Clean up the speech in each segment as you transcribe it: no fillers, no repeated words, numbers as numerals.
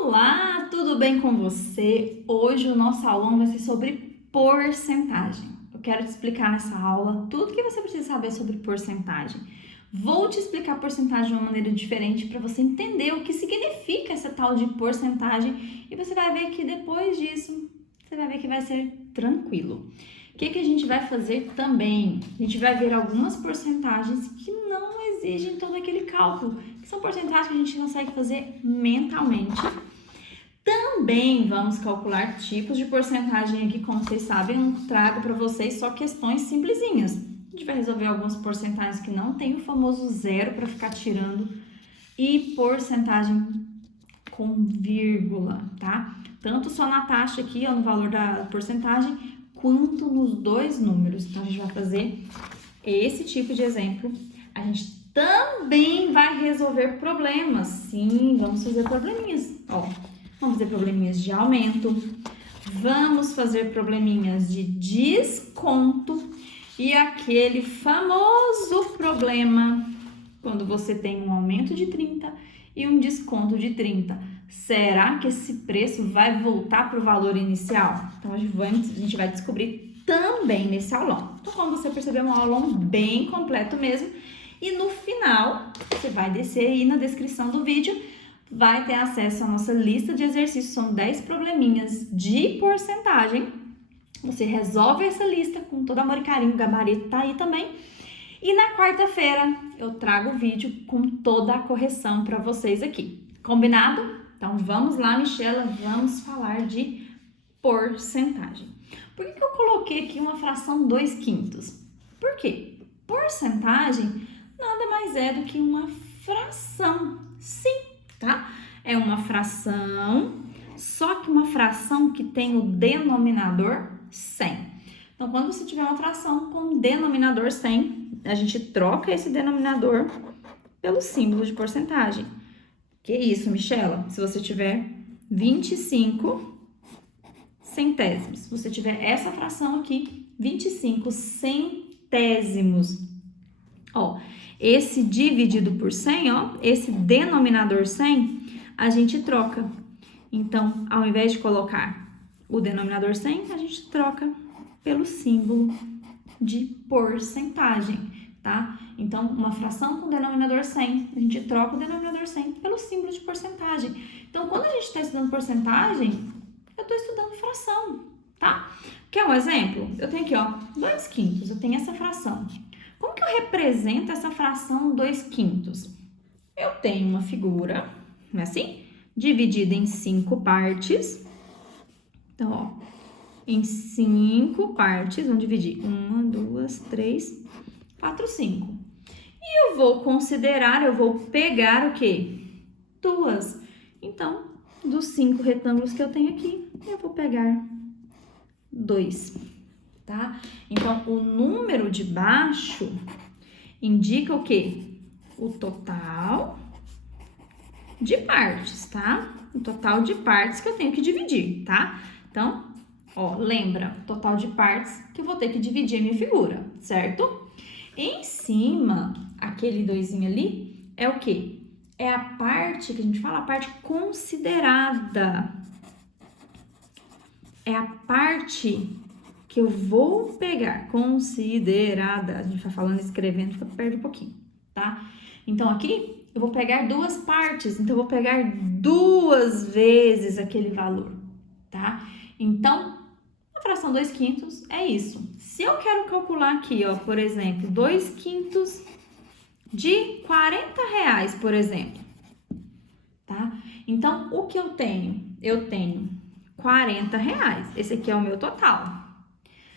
Olá, tudo bem com você? Hoje o nosso aulão vai ser sobre porcentagem. Eu quero te explicar nessa aula tudo que você precisa saber sobre porcentagem. Vou te explicar porcentagem de uma maneira diferente para você entender o que significa essa tal de porcentagem e você vai ver que depois disso, você vai ver que vai ser tranquilo. O que a gente vai fazer também? A gente vai ver algumas porcentagens que não exigem todo aquele cálculo, que são porcentagens que a gente consegue fazer mentalmente. Também vamos calcular tipos de porcentagem aqui, como vocês sabem, eu trago para vocês só questões simplesinhas. A gente vai resolver algumas porcentagens que não tem o famoso zero para ficar tirando e porcentagem com vírgula, tá? Tanto só na taxa aqui, ó, no valor da porcentagem, quanto nos dois números. Então, a gente vai fazer esse tipo de exemplo. A gente também vai resolver problemas. Sim, vamos fazer probleminhas. Ó, vamos fazer probleminhas de aumento. Vamos fazer probleminhas de desconto. E aquele famoso problema quando você tem um aumento de 30 e um desconto de 30. Será que esse preço vai voltar para o valor inicial? Então, a gente vai descobrir também nesse aulão. Então, como você percebeu, é um aulão bem completo mesmo. E no final, você vai descer aí na descrição do vídeo, vai ter acesso à nossa lista de exercícios. São 10 probleminhas de porcentagem. Você resolve essa lista com todo amor e carinho, o gabarito tá aí também. E na quarta-feira, eu trago o vídeo com toda a correção para vocês aqui. Combinado? Então, vamos lá, Michela, vamos falar de porcentagem. Por que eu coloquei aqui uma fração 2/5? Por quê? Porcentagem nada mais é do que uma fração. Sim, tá? É uma fração, só que uma fração que tem o denominador 100. Então, quando você tiver uma fração com denominador 100, a gente troca esse denominador pelo símbolo de porcentagem. Que isso, Michela? Se você tiver 25 centésimos, se você tiver essa fração aqui, 25 centésimos, ó, esse dividido por 100, ó, esse denominador 100, a gente troca. Então, ao invés de colocar o denominador 100, a gente troca pelo símbolo de porcentagem, tá? Então, uma fração com denominador 100, a gente troca o denominador 100 pelo símbolo de porcentagem. Então, quando a gente está estudando porcentagem, eu estou estudando fração, tá? Quer um exemplo? Eu tenho aqui, ó, 2/5, eu tenho essa fração. Como que eu represento essa fração 2/5? Eu tenho uma figura, não é assim? Dividida em 5 partes. Então, ó, em 5 partes, vamos dividir 1, 2, 3, 4, 5. E eu vou pegar o quê? 2. Então, dos 5 retângulos que eu tenho aqui, eu vou pegar 2, tá? Então, o número de baixo indica o quê? O total de partes, tá? O total de partes que eu tenho que dividir, tá? Então, ó, lembra, total de partes que eu vou ter que dividir a minha figura, certo? Em cima, aquele 2zinho ali, é o quê? É a parte que a gente fala, a parte considerada. É a parte que eu vou pegar, considerada. A gente vai falando, escrevendo, perde um pouquinho, tá? Então, aqui, eu vou pegar 2 partes. Então, eu vou pegar 2 vezes aquele valor, tá? Então, a fração 2/5 é isso. Se eu quero calcular aqui, ó, por exemplo, 2/5 de R$40, por exemplo, tá? Então, o que eu tenho? Eu tenho R$40. Esse aqui é o meu total.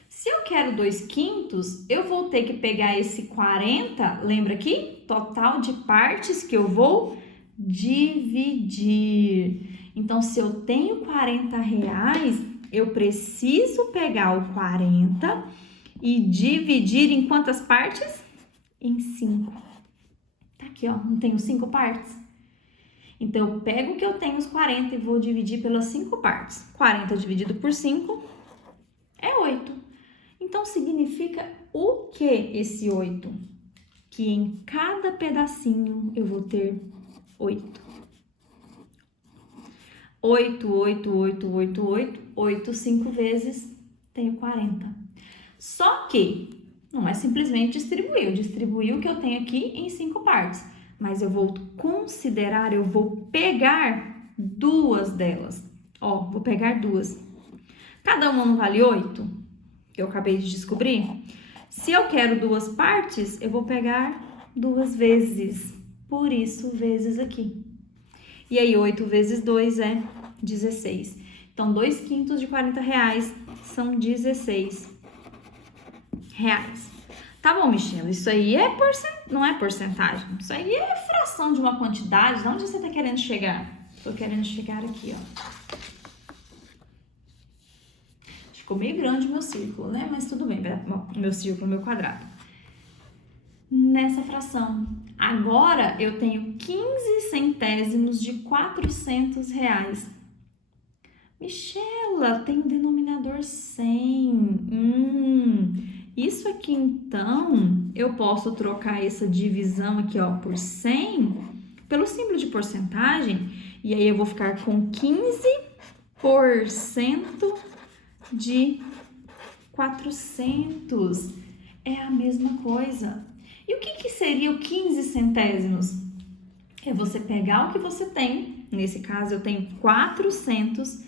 Se eu quero 2/5, eu vou ter que pegar esse 40, lembra aqui? Total de partes que eu vou dividir. Então, se eu tenho R$40, eu preciso pegar o 40 e dividir em quantas partes? Em 5. Tá aqui, ó, não tenho 5 partes? Então, eu pego o que eu tenho, os 40, e vou dividir pelas 5 partes. 40 dividido por 5 é 8. Então, significa o que esse 8? Que em cada pedacinho eu vou ter 8. 8, 8, 8, 8, 8, 8, 5 vezes, tenho 40. Só que não é simplesmente distribuir, eu distribuí o que eu tenho aqui em 5 partes, mas eu vou considerar, eu vou pegar duas delas. Ó, vou pegar duas. Cada uma não vale 8, que eu acabei de descobrir? Se eu quero duas partes, eu vou pegar duas vezes, por isso vezes aqui. E aí, 8 vezes 2 é 16. Então, 2/5 de R$40 são 16 reais. Tá bom, Michelle, isso aí é não é porcentagem. Isso aí é fração de uma quantidade. De onde você tá querendo chegar? Tô querendo chegar aqui, ó. Ficou meio grande o meu círculo, né? Mas tudo bem, meu círculo, meu quadrado. Nessa fração. Agora, eu tenho 15 centésimos de R$400. Michela, tem um denominador 100. Isso aqui, então, eu posso trocar essa divisão aqui, ó, por 100 pelo símbolo de porcentagem. E aí, eu vou ficar com 15% de 400. É a mesma coisa. E o que seria o 15 centésimos? É você pegar o que você tem, nesse caso eu tenho 400,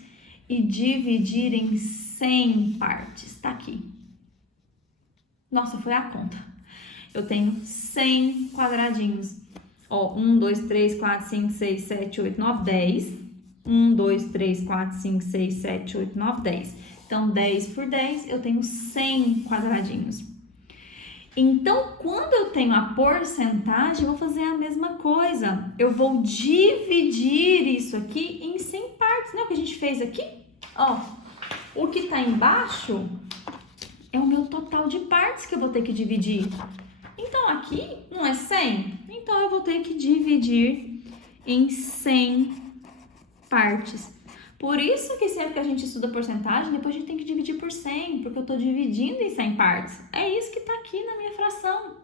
e dividir em 100 partes. Tá aqui. Nossa, foi a conta. Eu tenho 100 quadradinhos. Ó, 1, 2, 3, 4, 5, 6, 7, 8, 9, 10. 1, 2, 3, 4, 5, 6, 7, 8, 9, 10. Então, 10 por 10, eu tenho 100 quadradinhos. Então, quando eu tenho a porcentagem, eu vou fazer a mesma coisa. Eu vou dividir isso aqui em 100 partes, né? O que a gente fez aqui, ó. O que tá embaixo é o meu total de partes que eu vou ter que dividir. Então, aqui não é 100? Então, eu vou ter que dividir em 100 partes. Por isso que sempre que a gente estuda porcentagem, depois a gente tem que dividir por 100, porque eu estou dividindo em 100 partes. É isso que está aqui na minha fração.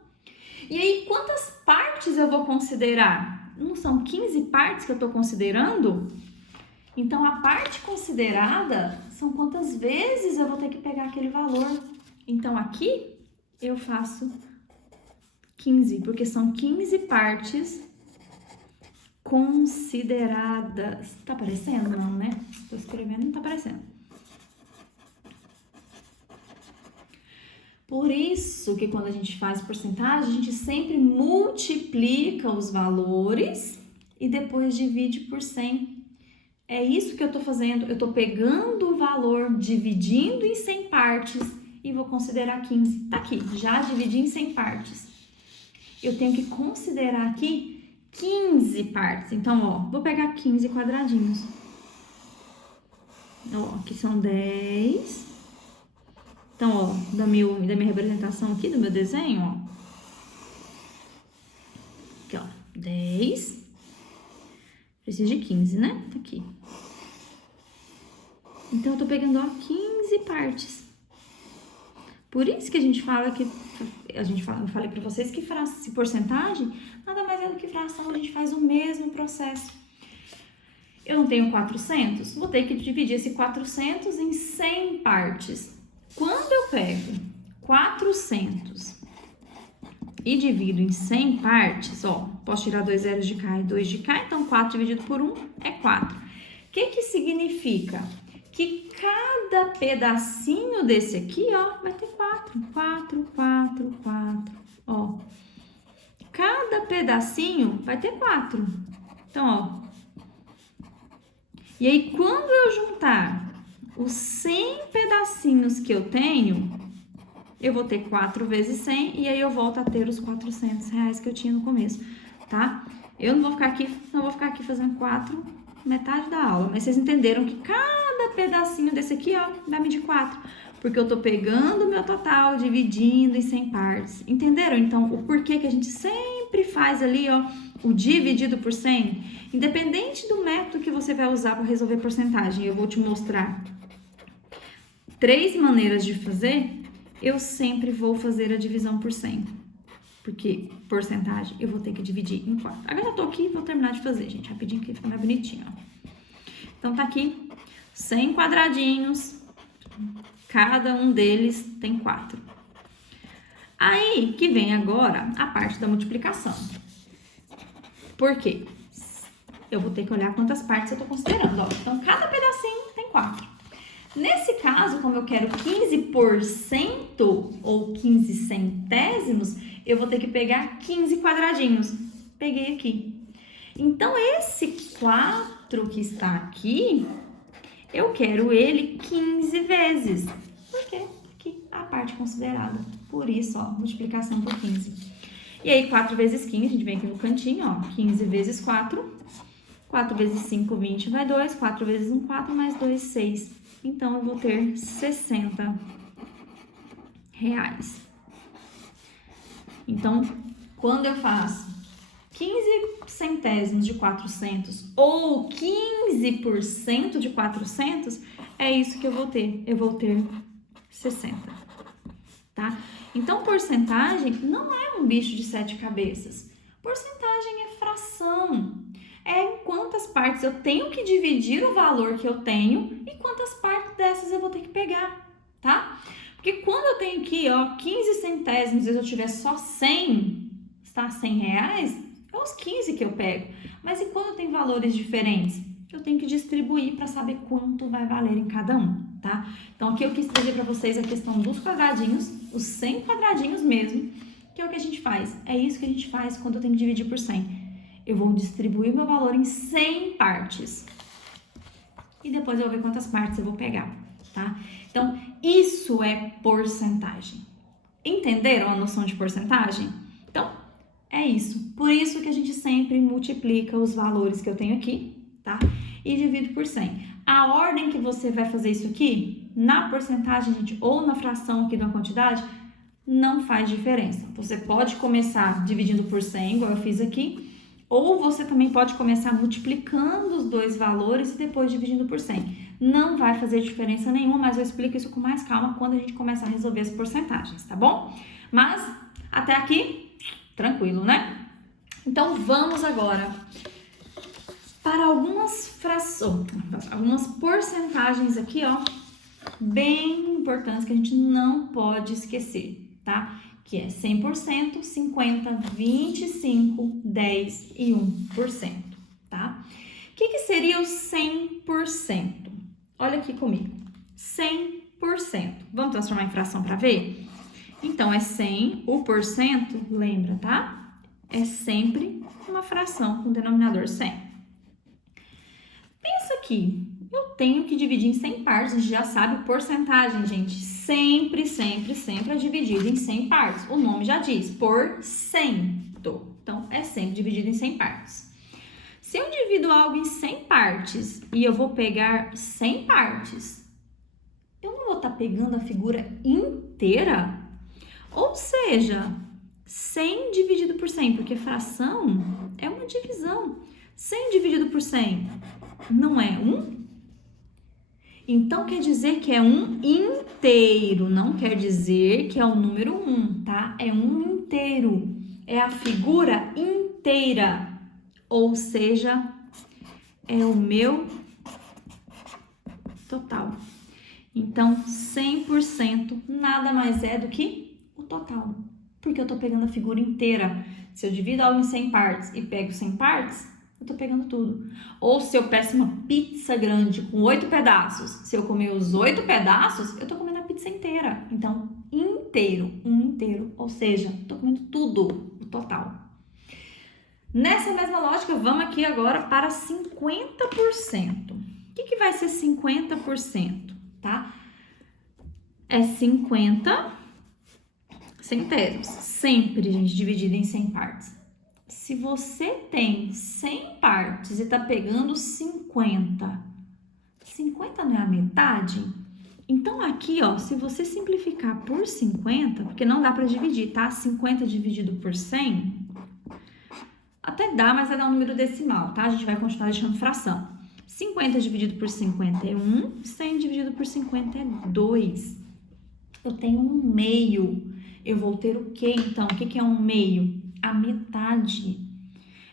E aí, quantas partes eu vou considerar? Não são 15 partes que eu estou considerando? Então, a parte considerada são quantas vezes eu vou ter que pegar aquele valor. Então, aqui eu faço 15, porque são 15 partes consideradas. Tá aparecendo? Não, né? Tô escrevendo, não tá aparecendo. Por isso que quando a gente faz porcentagem, a gente sempre multiplica os valores e depois divide por 100. É isso que eu tô fazendo. Eu tô pegando o valor, dividindo em 100 partes e vou considerar 15. Tá aqui, já dividi em 100 partes. Eu tenho que considerar aqui 15 partes. Então, ó, vou pegar 15 quadradinhos. Ó, aqui são 10. Então, ó, da minha representação aqui, do meu desenho, ó. Aqui, ó, 10. Preciso de 15, né? Tá aqui. Então, eu tô pegando, ó, 15 partes. Por isso que a gente fala que... eu falei pra vocês que porcentagem nada mais é do que fração, a gente faz o mesmo processo. Eu não tenho 400? Vou ter que dividir esse 400 em 100 partes. Quando eu pego 400 e divido em 100 partes, ó, posso tirar 2 zeros de cá e 2 de cá, então 4 dividido por 1 é 4. O que significa? Que cada pedacinho desse aqui, ó, vai ter 4. 4, 4, 4, ó. Cada pedacinho vai ter 4. Então, ó. E aí, quando eu juntar os 100 pedacinhos que eu tenho, eu vou ter 4 vezes 100 e aí eu volto a ter os R$400 que eu tinha no começo, tá? Eu não vou ficar aqui fazendo 4 metade da aula, mas vocês entenderam que cada pedacinho desse aqui, ó, vai medir 4, porque eu tô pegando o meu total, dividindo em 100 partes. Entenderam, então, o porquê que a gente sempre faz ali, ó, o dividido por 100? Independente do método que você vai usar para resolver porcentagem, eu vou te mostrar 3 maneiras de fazer, eu sempre vou fazer a divisão por 100. Porque porcentagem eu vou ter que dividir em 4. Agora eu tô aqui e vou terminar de fazer, gente, rapidinho que fica mais bonitinho, ó. Então, tá aqui 100 quadradinhos, cada um deles tem 4. Aí que vem agora a parte da multiplicação. Por quê? Eu vou ter que olhar quantas partes eu tô considerando, ó. Então, cada pedacinho tem 4. Nesse caso, como eu quero 15% ou 15 centésimos, eu vou ter que pegar 15 quadradinhos. Peguei aqui. Então, esse 4 que está aqui, eu quero ele 15 vezes. Por quê? Aqui a parte considerada. Por isso, ó, multiplicação por 15. E aí, 4 vezes 15, a gente vem aqui no cantinho, ó. 15 vezes 4. 4 vezes 5, 20, vai 2. 4 vezes 1, 4, mais 2, 6. Então, eu vou ter 60 reais. Então, quando eu faço 15 centésimos de 400 ou 15% de 400, é isso que eu vou ter. Eu vou ter 60, tá? Então, porcentagem não é um bicho de 7 cabeças. Porcentagem é fração. É em quantas partes eu tenho que dividir o valor que eu tenho e quantas partes dessas eu vou ter que pegar, tá? Porque quando eu tenho aqui, ó, 15 centésimos e eu tiver só 100, está 100 reais, é os 15 que eu pego. Mas e quando eu tenho valores diferentes? Eu tenho que distribuir para saber quanto vai valer em cada um, tá? Então, aqui eu quis trazer para vocês a questão dos quadradinhos, os 100 quadradinhos mesmo, que é o que a gente faz. É isso que a gente faz quando eu tenho que dividir por 100. Eu vou distribuir meu valor em 100 partes. E depois eu vou ver quantas partes eu vou pegar, tá? Então, isso é porcentagem. Entenderam a noção de porcentagem? Então, é isso. Por isso que a gente sempre multiplica os valores que eu tenho aqui, tá? E divido por 100. A ordem que você vai fazer isso aqui, na porcentagem, gente, ou na fração aqui de uma quantidade, não faz diferença. Você pode começar dividindo por 100, igual eu fiz aqui, ou você também pode começar multiplicando os dois valores e depois dividindo por 100. Não vai fazer diferença nenhuma, mas eu explico isso com mais calma quando a gente começar a resolver as porcentagens, tá bom? Mas, até aqui, tranquilo, né? Então, vamos agora para algumas frações, algumas porcentagens aqui, ó, bem importantes que a gente não pode esquecer, tá? Que é 100%, 50%, 25%, 10% e 1%, tá? O que seria o 100%? Olha aqui comigo, 100%. Vamos transformar em fração para ver? Então, é 100, o porcento, lembra, tá? É sempre uma fração com denominador 100. Pensa aqui, eu tenho que dividir em 100 partes, a gente já sabe porcentagem, gente. Sempre, sempre, sempre é dividido em 100 partes. O nome já diz, por cento. Então, é sempre dividido em 100 partes. Se eu divido algo em 100 partes e eu vou pegar 100 partes, eu não vou estar pegando a figura inteira? Ou seja, 100 dividido por 100, porque fração é uma divisão. 100 dividido por 100 não é 1? Então, quer dizer que é um inteiro, não quer dizer que é o número 1, tá? É um inteiro, é a figura inteira, ou seja, é o meu total. Então, 100% nada mais é do que o total, porque eu tô pegando a figura inteira. Se eu divido algo em 100 partes e pego 100 partes, eu tô pegando tudo. Ou se eu peço uma pizza grande com 8 pedaços, se eu comer os 8 pedaços, eu tô comendo a pizza inteira. Então, inteiro, um inteiro, ou seja, tô comendo tudo, o total. Nessa mesma lógica, vamos aqui agora para 50%. O que vai ser 50%, tá? É 50 centésimos, sempre, gente, dividido em 100 partes. Se você tem 100 partes e tá pegando 50, 50 não é a metade? Então, aqui, ó, se você simplificar por 50, porque não dá para dividir, tá? 50 dividido por 100, até dá, mas vai dar um número decimal, tá? A gente vai continuar deixando fração. 50 dividido por 50 é 1, 100 dividido por 50 é 2. Eu tenho um meio. Eu vou ter o quê, então? O que é um meio? A metade.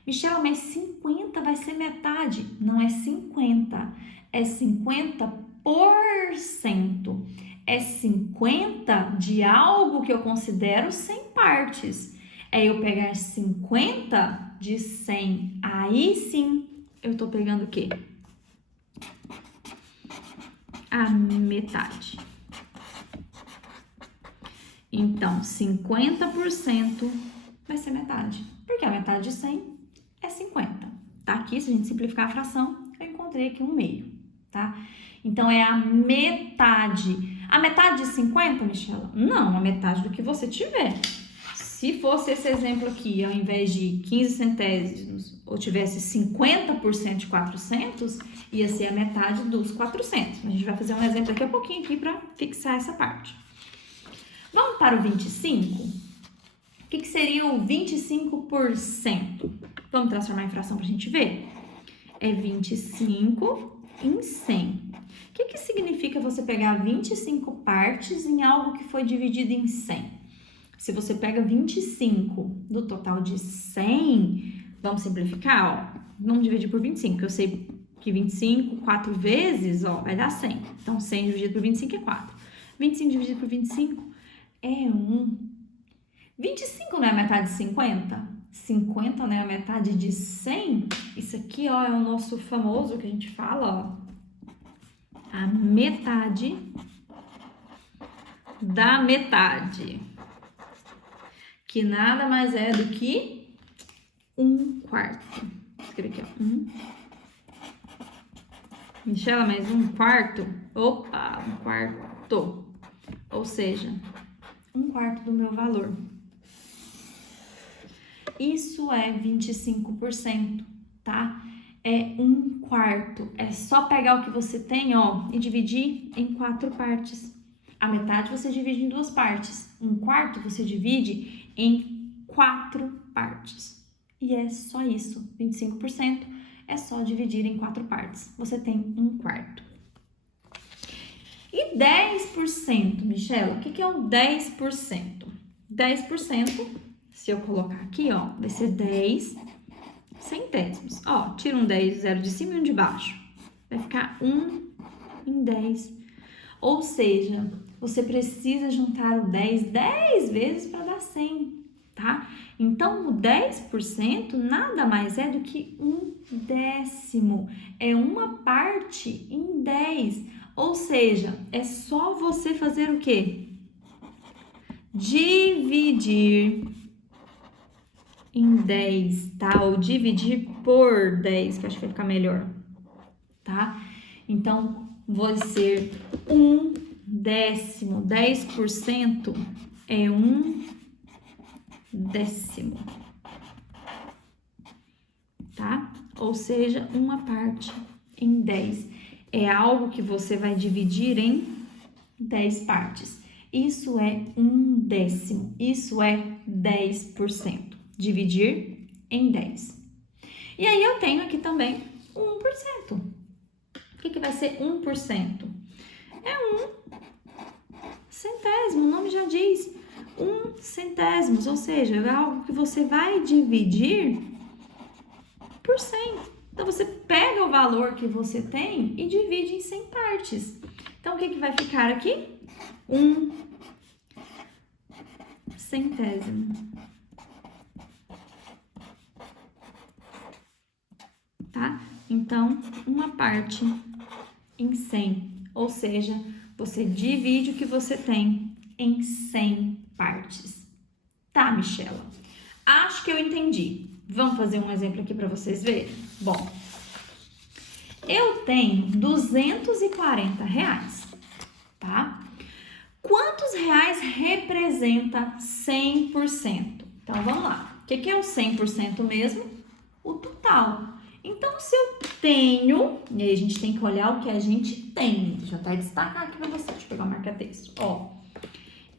Michela, mas 50 vai ser metade? Não é 50, é 50%. É 50 de algo que eu considero 100 partes. É eu pegar 50 de 100. Aí sim, eu tô pegando o quê? A metade. Então, 50% vai ser metade. Porque a metade de 100 é 50. Tá aqui, se a gente simplificar a fração, eu encontrei aqui um meio, tá? Então, é a metade. A metade de 50, Michela? Não, a metade do que você tiver. Se fosse esse exemplo aqui, ao invés de 15 centésimos, ou tivesse 50% de 400, ia ser a metade dos 400. A gente vai fazer um exemplo daqui a pouquinho aqui para fixar essa parte. Vamos para o 25? O que seria o 25%? Vamos transformar em fração para a gente ver? É 25 em 100. O que significa você pegar 25 partes em algo que foi dividido em 100? Se você pega 25 do total de 100, vamos simplificar, ó. Vamos dividir por 25, porque eu sei que 25, 4 vezes, ó, vai dar 100. Então, 100 dividido por 25 é 4. 25 dividido por 25 é 1. 25 não é a metade de 50? 50 não é a metade de 100? Isso aqui, ó, é o nosso famoso que a gente fala, ó. A metade da metade. Que nada mais é do que 1/4. Vou escrever aqui, ó. Michela, mais 1/4? Opa, 1/4. Ou seja, 1/4 do meu valor. Isso é 25%, tá? É 1/4. É só pegar o que você tem, ó, e dividir em 4 partes. A metade você divide em 2 partes. 1/4 você divide em 4 partes. E é só isso. 25% é só dividir em 4 partes. Você tem 1/4. E 10%, Michela? O que é o 10%? 10%, se eu colocar aqui, ó, vai ser 10 centésimos. Ó, tira um 10, 0 de cima e um de baixo. Vai ficar 1 em 10. Ou seja, você precisa juntar o 10 vezes para dar 100, tá? Então, o 10% nada mais é do que 1/10. É uma parte em 10. Ou seja, é só você fazer o quê? Dividir em 10, tá? Ou dividir por 10, que acho que vai ficar melhor, tá? Então, vai ser 1/10. 10% é 1/10, tá? Ou seja, uma parte em 10. É algo que você vai dividir em 10 partes. Isso é 1/10. Isso é 10%. Dividir em 10. E aí, eu tenho aqui também 1%. O que vai ser 1%? É 1 centésimo, o nome já diz. 1 centésimos, ou seja, é algo que você vai dividir por 100. Então, você pega o valor que você tem e divide em 100 partes. Então, o que vai ficar aqui? 1 centésimo. Tá? Então, uma parte em 100, ou seja, você divide o que você tem em 100 partes. Tá, Michela? Acho que eu entendi. Vamos fazer um exemplo aqui para vocês verem? Bom, eu tenho R$240, tá? Quantos reais representa 100%? Então, vamos lá. O que é o 100% mesmo? O total. Então, se eu tenho, e aí a gente tem que olhar o que a gente tem. Deixa eu até destacar aqui para você. Deixa eu pegar o marca-texto. Ó,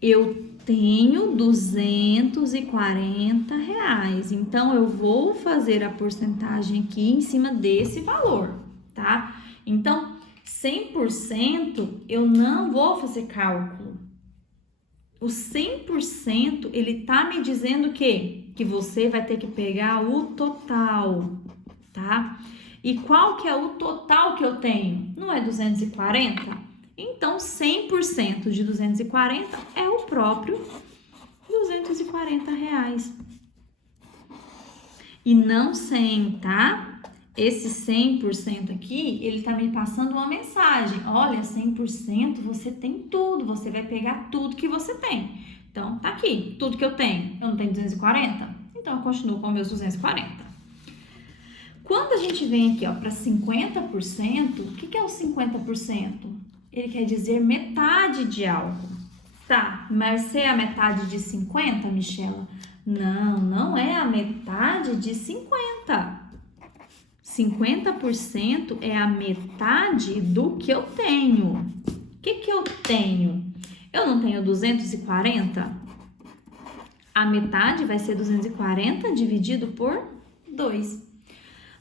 eu tenho R$240. Então, eu vou fazer a porcentagem aqui em cima desse valor, tá? Então, 100% eu não vou fazer cálculo. O 100% ele tá me dizendo o quê? Que você vai ter que pegar o total, tá? E qual que é o total que eu tenho? Não é 240? Então, 100% de 240 é o próprio R$ 240. E não 100, tá? Esse 100% aqui, ele tá me passando uma mensagem. Olha, 100% você tem tudo, você vai pegar tudo que você tem. Então, tá aqui, tudo que eu tenho. Eu não tenho 240? Então, eu continuo com meus 240. Quando a gente vem aqui, ó, para 50%, o que é o 50%? Ele quer dizer metade de algo. Tá, mas se é a metade de 50, Michela? Não, não é a metade de 50. 50% é a metade do que eu tenho. O que eu tenho? Eu não tenho 240? A metade vai ser 240 dividido por 2.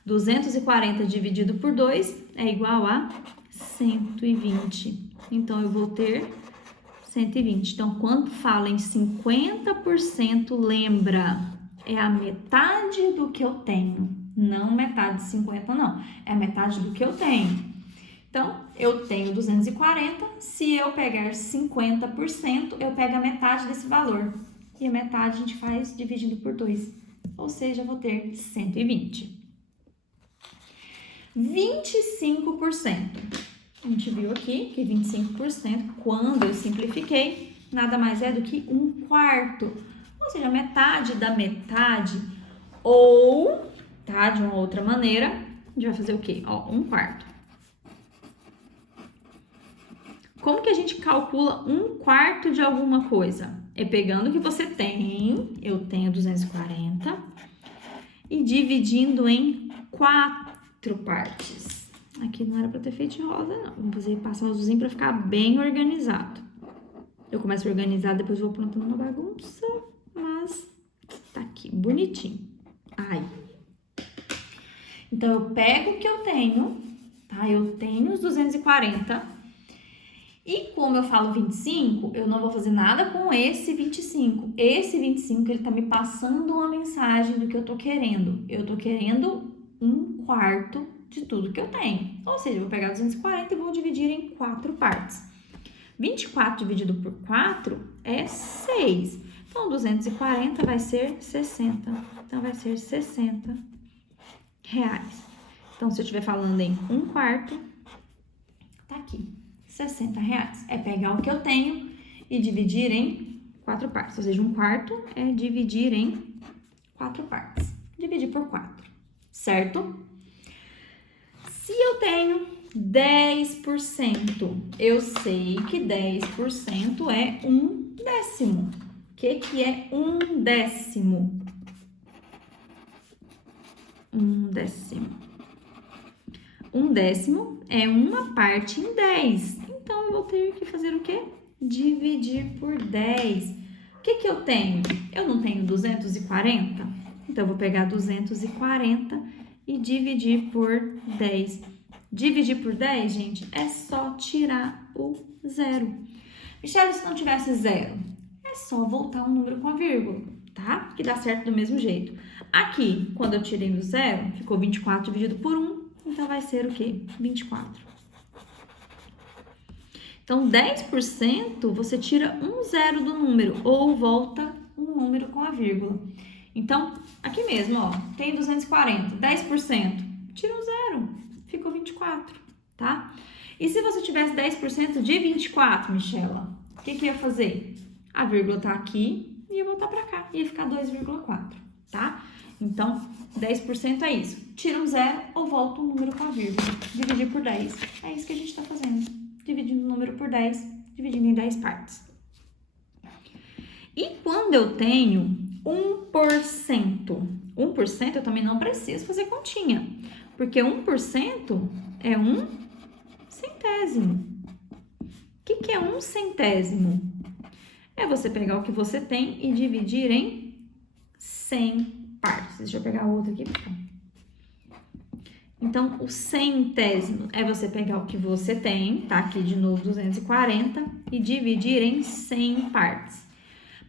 240 dividido por 2 é igual a 120. Então, eu vou ter 120. Então, quando fala em 50%, lembra, é a metade do que eu tenho. Não metade de 50, não. É a metade do que eu tenho. Então, eu tenho 240. Se eu pegar 50%, eu pego a metade desse valor. E a metade a gente faz dividindo por 2. Ou seja, eu vou ter 120. 25%. A gente viu aqui que 25%, quando eu simplifiquei, nada mais é do que 1/4. Ou seja, metade da metade. Ou, tá, de uma outra maneira, a gente vai fazer o quê? Ó, 1/4. Como que a gente calcula 1/4 de alguma coisa? É pegando o que você tem, eu tenho 240, e dividindo em 4 partes. Aqui não era pra ter feito de rosa, não. Vamos fazer passar o azulzinho pra ficar bem organizado. Eu começo a organizar, depois vou plantando uma bagunça, mas tá aqui, bonitinho. Aí. Então, eu pego o que eu tenho, tá? Eu tenho os 240. E como eu falo 25, eu não vou fazer nada com esse 25. Esse 25, ele tá me passando uma mensagem do que eu tô querendo. Eu tô querendo 1/4 de tudo que eu tenho. Ou seja, eu vou pegar 240 e vou dividir em 4 partes. 24 dividido por 4 é 6. Então, 240 vai ser 60. Então, vai ser R$60. Então, se eu estiver falando em 1/4, tá aqui, R$60. É pegar o que eu tenho e dividir em 4 partes. Ou seja, 1/4 é dividir em 4 partes. Dividir por 4, certo? Se eu tenho 10%, eu sei que 10% é 1/10. O que é 1/10? 1/10. 1/10 é uma parte em 10. Então, eu vou ter que fazer o quê? Dividir por 10. O que eu tenho? Eu não tenho 240? Então, eu vou pegar 240 e dividir por 10. Dividir por 10, gente, é só tirar o 0. Michelle, se não tivesse 0, é só voltar um número com a vírgula, tá? Que dá certo do mesmo jeito. Aqui, quando eu tirei o 0, ficou 24 dividido por 1, então vai ser o quê? 24. Então, 10% você tira um 0 do número ou volta um número com a vírgula. Então, aqui mesmo, ó, tem 240, 10%, tira um 0, ficou 24, tá? E se você tivesse 10% de 24, Michela, o que ia fazer? A vírgula tá aqui e ia voltar pra cá, ia ficar 2,4, tá? Então, 10% é isso. Tira um 0 ou volta um número com a vírgula. Dividir por 10. É isso que a gente tá fazendo. Dividindo o número por 10, dividindo em 10 partes. E quando eu tenho 1%, 1% eu também não preciso fazer continha, porque 1% é 1 centésimo. O que é 1 centésimo? É você pegar o que você tem e dividir em 100 partes. Deixa eu pegar outro aqui. Então, o centésimo é você pegar o que você tem, tá aqui de novo 240, e dividir em 100 partes.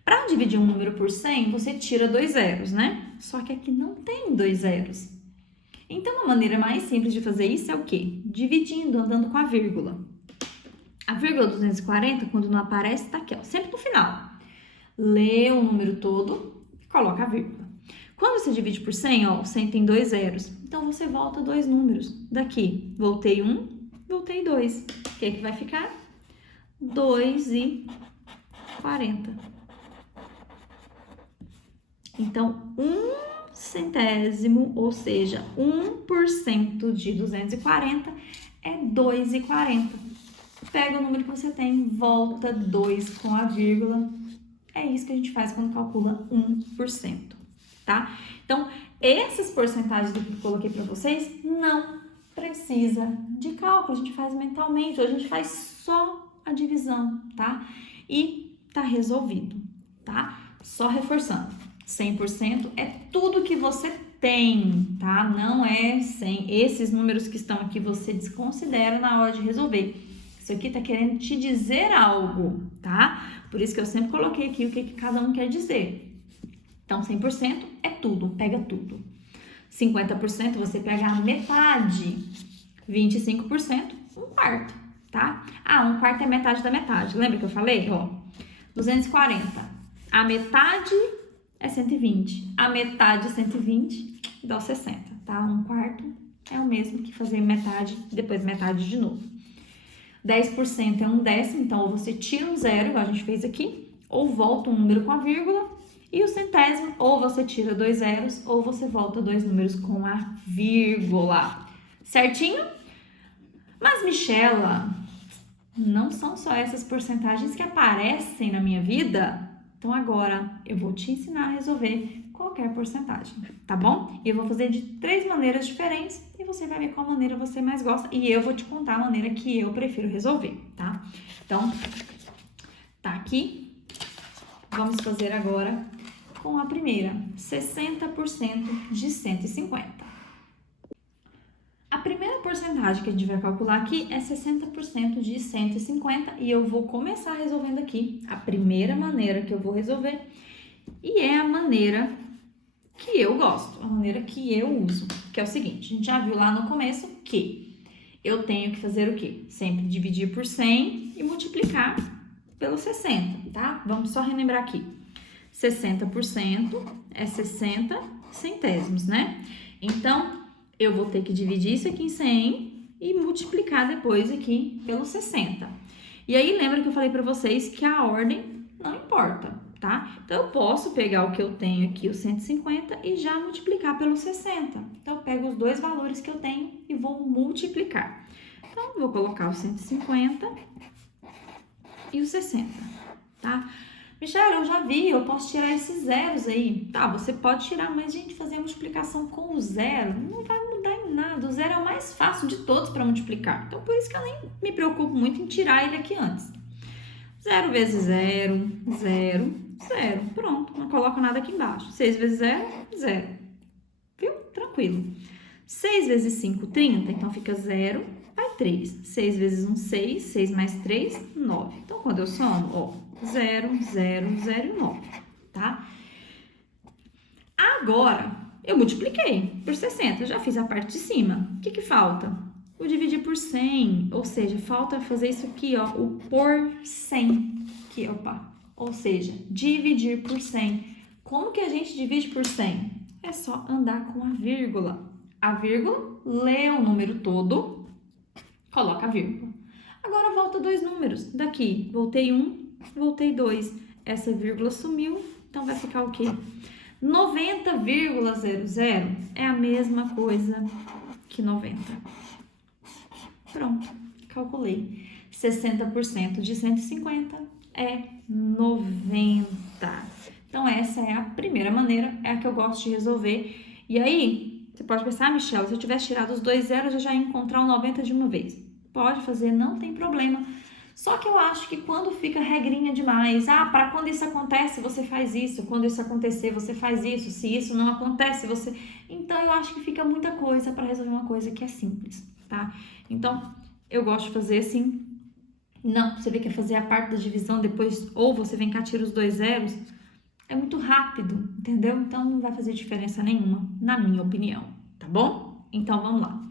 Para dividir um número por 100, você tira 2 zeros, né? Só que aqui não tem 2 zeros. Então, a maneira mais simples de fazer isso é o quê? Dividindo, andando com a vírgula. A vírgula 240, quando não aparece, tá aqui, ó, sempre no final. Lê o número todo e coloca a vírgula. Quando você divide por 100, ó, o 100 tem 2 zeros. Então, você volta 2 números. Daqui, voltei 1, voltei 2. O que é que vai ficar? 2,40. Então, 1 centésimo, ou seja, 1% de 240 é 2,40. Pega o número que você tem, volta 2 com a vírgula. É isso que a gente faz quando calcula 1%, tá? Então, essas porcentagens que eu coloquei para vocês não precisa de cálculo, a gente faz mentalmente, ou a gente faz só a divisão, tá? E tá resolvido, tá? Só reforçando, 100% é tudo que você tem, tá? Não é 100, esses números que estão aqui você desconsidera na hora de resolver. Isso aqui tá querendo te dizer algo, tá? Por isso que eu sempre coloquei aqui o que cada um quer dizer. Então, 100% é tudo, pega tudo. 50% você pega a metade. 25%, um quarto, tá? Ah, um quarto é metade da metade. Lembra que eu falei? Ó, 240. A metade é 120. A metade de 120 dá o 60, tá? Um quarto é o mesmo que fazer metade, depois metade de novo. 10% é um décimo, então ou você tira um zero, igual a gente fez aqui, ou volta um número com a vírgula, e o centésimo, ou você tira 2 zeros, ou você volta 2 números com a vírgula. Certinho? Mas, Michela, não são só essas porcentagens que aparecem na minha vida? Então, agora eu vou te ensinar a resolver qualquer porcentagem, tá bom? E eu vou fazer de 3 maneiras diferentes e você vai ver qual maneira você mais gosta e eu vou te contar a maneira que eu prefiro resolver, tá? Então, tá aqui. Vamos fazer agora com a primeira, 60% de 150. A primeira porcentagem que a gente vai calcular aqui é 60% de 150 e eu vou começar resolvendo aqui a primeira maneira que eu vou resolver e é a maneira que eu gosto, a maneira que eu uso, que é o seguinte, a gente já viu lá no começo que eu tenho que fazer o quê? Sempre dividir por 100 e multiplicar pelo 60, tá? Vamos só relembrar aqui. 60% é 60 centésimos, né? Então, eu vou ter que dividir isso aqui em 100 e multiplicar depois aqui pelo 60. E aí, lembra que eu falei para vocês que a ordem não importa, tá? Então, eu posso pegar o que eu tenho aqui, o 150, e já multiplicar pelo 60. Então, eu pego os dois valores que eu tenho e vou multiplicar. Então, eu vou colocar o 150 e o 60, tá? Michelle, eu já vi, eu posso tirar esses zeros aí. Tá, você pode tirar, mas, gente, fazer a multiplicação com o zero não vai mudar em nada. O zero é o mais fácil de todos para multiplicar. Então, por isso que eu nem me preocupo muito em tirar ele aqui antes. 0 vezes 0, 0, 0. Pronto, não coloco nada aqui embaixo. 6 vezes 0, 0. Viu? Tranquilo. 6 vezes 5, 30. Então, fica 0, vai 3. 6 vezes 1, 6. 6 mais 3, 9. Então, quando eu somo, ó, 0, 0, 0 e 9, tá? Agora, eu multipliquei por 60, já fiz a parte de cima. O que que falta? O dividir por 100, ou seja, falta fazer isso aqui, ó, o por 100. Aqui, opa. Ou seja, dividir por 100. Como que a gente divide por 100? É só andar com a vírgula. A vírgula, lê o número todo, coloca a vírgula. Agora, volta dois números. Daqui, voltei 1, voltei 2. Essa vírgula sumiu, então vai ficar o quê? 90,00 é a mesma coisa que 90. Pronto, calculei. 60% de 150 é 90. Então, essa é a primeira maneira, é a que eu gosto de resolver. E aí, você pode pensar, Michelle, se eu tivesse tirado os dois zeros, eu já ia encontrar o 90 de uma vez. Pode fazer, não tem problema. Só que eu acho que quando fica regrinha demais, para quando isso acontece, você faz isso, quando isso acontecer, você faz isso, se isso não acontece, você... Então, eu acho que fica muita coisa para resolver uma coisa que é simples, tá? Então, eu gosto de fazer assim, não, você vê que é fazer a parte da divisão depois, ou você vem cá, tira os dois zeros, é muito rápido, entendeu? Então, não vai fazer diferença nenhuma, na minha opinião, tá bom? então vamos lá.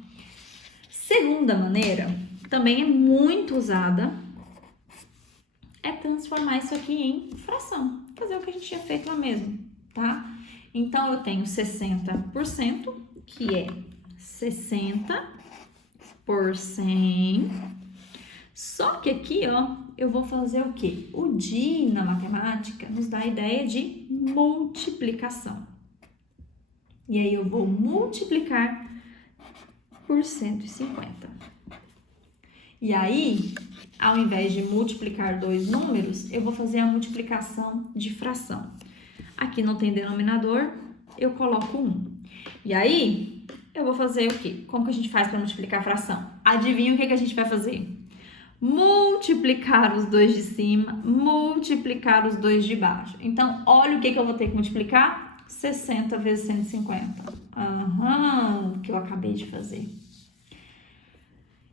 Segunda maneira, também é muito usada, é transformar isso aqui em fração. Fazer o que a gente tinha feito lá mesmo, tá? Então, eu tenho 60%, que é 60 por 100. Só que aqui, ó, eu vou fazer o quê? O DI na matemática nos dá a ideia de multiplicação. E aí, eu vou multiplicar por 150. E aí, ao invés de multiplicar dois números, eu vou fazer a multiplicação de fração. Aqui não tem denominador, eu coloco 1. E aí, eu vou fazer o quê? Como que a gente faz para multiplicar a fração? Adivinha o que a gente vai fazer? Multiplicar os dois de cima, multiplicar os dois de baixo. Então, olha o que eu vou ter que multiplicar? 60 vezes 150. Que eu acabei de fazer.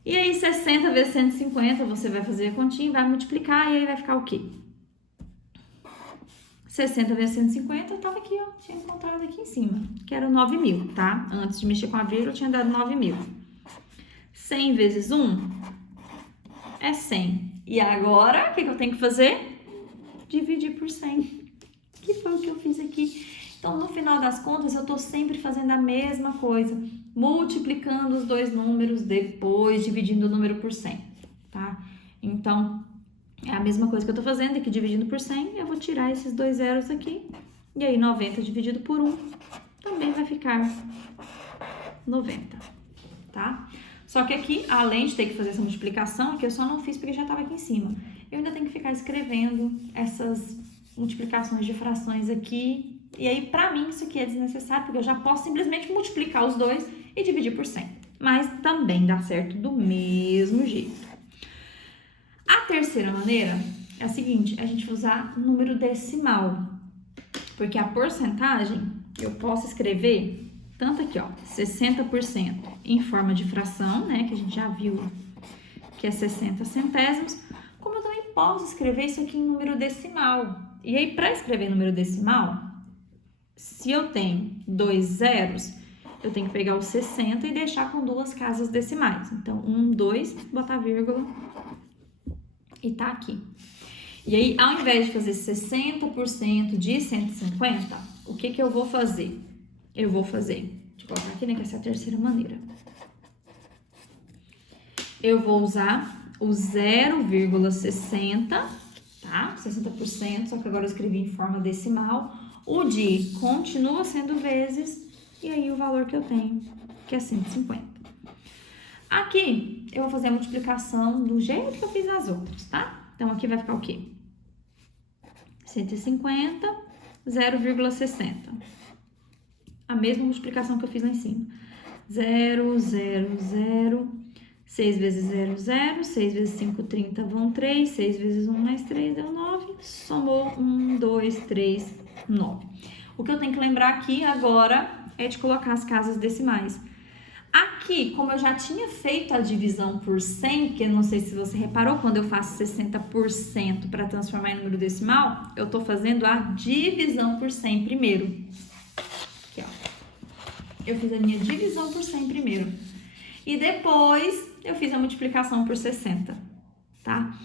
E aí, 60 vezes 150, você vai fazer a continha, vai multiplicar, e aí vai ficar o quê? 60 vezes 150, eu tava aqui, ó, tinha encontrado aqui em cima, que era 9.000, tá? Antes de mexer com a vírgula, eu tinha dado 9.000. 100 vezes 1 é 100. E agora, o que eu tenho que fazer? Dividir por 100. Que foi o que eu fiz aqui. Então, no final das contas, eu tô sempre fazendo a mesma coisa, multiplicando os dois números, depois dividindo o número por 100, tá? Então, é a mesma coisa que eu tô fazendo, aqui dividindo por 100, eu vou tirar esses dois zeros aqui, e aí 90 dividido por 1 também vai ficar 90, tá? Só que aqui, além de ter que fazer essa multiplicação, aqui eu só não fiz porque já estava aqui em cima, eu ainda tenho que ficar escrevendo essas multiplicações de frações aqui, e aí pra mim isso aqui é desnecessário, porque eu já posso simplesmente multiplicar os dois e dividir por 100, mas também dá certo do mesmo jeito. A terceira maneira é a seguinte, a gente vai usar número decimal, porque a porcentagem eu posso escrever tanto aqui, ó, 60% em forma de fração, né, que a gente já viu que é 60 centésimos, como eu também posso escrever isso aqui em número decimal. E aí, para escrever número decimal, se eu tenho dois zeros, eu tenho que pegar o 60 e deixar com duas casas decimais. Então, 1, 2, botar vírgula e tá aqui. E aí, ao invés de fazer 60% de 150, o que eu vou fazer? Eu vou fazer, deixa eu colocar aqui, né, que essa é a terceira maneira. Eu vou usar o 0,60, tá? 60%, só que agora eu escrevi em forma decimal. O DI continua sendo vezes, e aí o valor que eu tenho, que é 150. Aqui, eu vou fazer a multiplicação do jeito que eu fiz as outras, tá? Então, aqui vai ficar o quê? 150, 0,60. A mesma multiplicação que eu fiz lá em cima. 0, 0, 0, 6 vezes 0, 0, 6 vezes 5, 30, vão 3, 6 vezes 1 mais 3 deu 9, somou 1, 2, 3, 9. O que eu tenho que lembrar aqui agora é de colocar as casas decimais. Aqui, como eu já tinha feito a divisão por 100, que eu não sei se você reparou, quando eu faço 60% para transformar em número decimal, eu tô fazendo a divisão por 100 primeiro. Aqui, ó. Eu fiz a minha divisão por 100 primeiro. E depois, eu fiz a multiplicação por 60, tá?